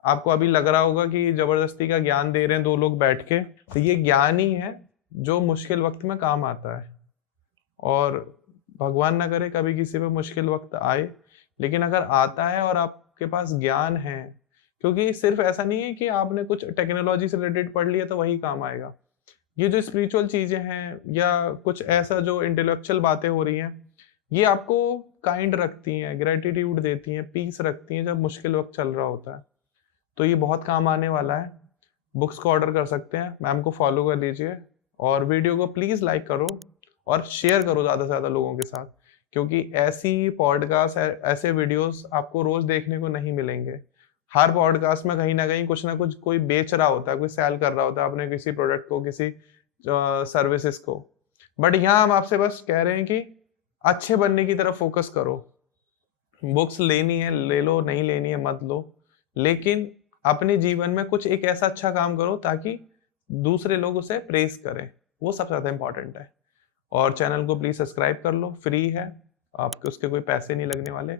आपको अभी लग रहा होगा कि जबरदस्ती का ज्ञान दे रहे हैं दो लोग बैठ के, तो ये ज्ञान ही है जो मुश्किल वक्त में काम आता है। और भगवान ना करे कभी किसी पे मुश्किल वक्त आए, लेकिन अगर आता है और आपके पास ज्ञान है, क्योंकि सिर्फ ऐसा नहीं है कि आपने कुछ टेक्नोलॉजी से रिलेटेड पढ़ लिया तो वही काम आएगा। ये जो स्पिरिचुअल चीजें हैं या कुछ ऐसा जो इंटेलेक्चुअल बातें हो रही हैं, ये आपको काइंड रखती हैं, ग्रेटिट्यूड देती हैं, पीस रखती हैं जब मुश्किल वक्त चल रहा होता है। तो ये बहुत काम आने वाला है। बुक्स को ऑर्डर कर सकते हैं, मैम को फॉलो कर लीजिए, और वीडियो को प्लीज़ लाइक करो और शेयर करो ज़्यादा से ज़्यादा लोगों के साथ, क्योंकि ऐसी पॉडकास्ट, ऐसे वीडियोस आपको रोज़ देखने को नहीं मिलेंगे। हर पॉडकास्ट में कहीं ना कहीं कुछ ना कुछ कोई बेच रहा होता है, कोई सेल कर रहा होता है अपने किसी प्रोडक्ट को, किसी सर्विसेज को। बट यहाँ हम आपसे बस कह रहे हैं कि अच्छे बनने की तरफ फोकस करो। बुक्स लेनी है ले लो, नहीं लेनी है मत लो, लेकिन अपने जीवन में कुछ एक ऐसा अच्छा काम करो ताकि दूसरे लोग उसे प्रेज करें, वो सबसे ज़्यादा इंपॉर्टेंट है। और चैनल को प्लीज़ सब्सक्राइब कर लो, फ्री है, आपके उसके कोई पैसे नहीं लगने वाले।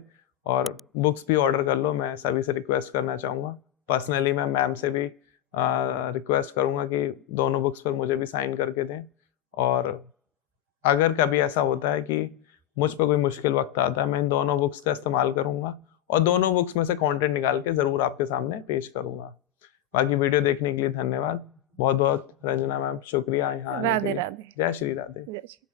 और बुक्स भी ऑर्डर कर लो, मैं सभी से रिक्वेस्ट करना चाहूँगा। पर्सनली मैं मैम से भी रिक्वेस्ट करूँगा कि दोनों बुक्स पर मुझे भी साइन करके दें। और अगर कभी ऐसा होता है कि मुझ पर कोई मुश्किल वक्त आता है, मैं इन दोनों बुक्स का इस्तेमाल करूँगा और दोनों बुक्स में से कंटेंट निकाल के ज़रूर आपके सामने पेश करूँगा। बाकी वीडियो देखने के लिए धन्यवाद। बहुत बहुत रंजना मैम शुक्रिया यहाँ आने के राधे लिए। राधे। जय श्री राधे। जय श्री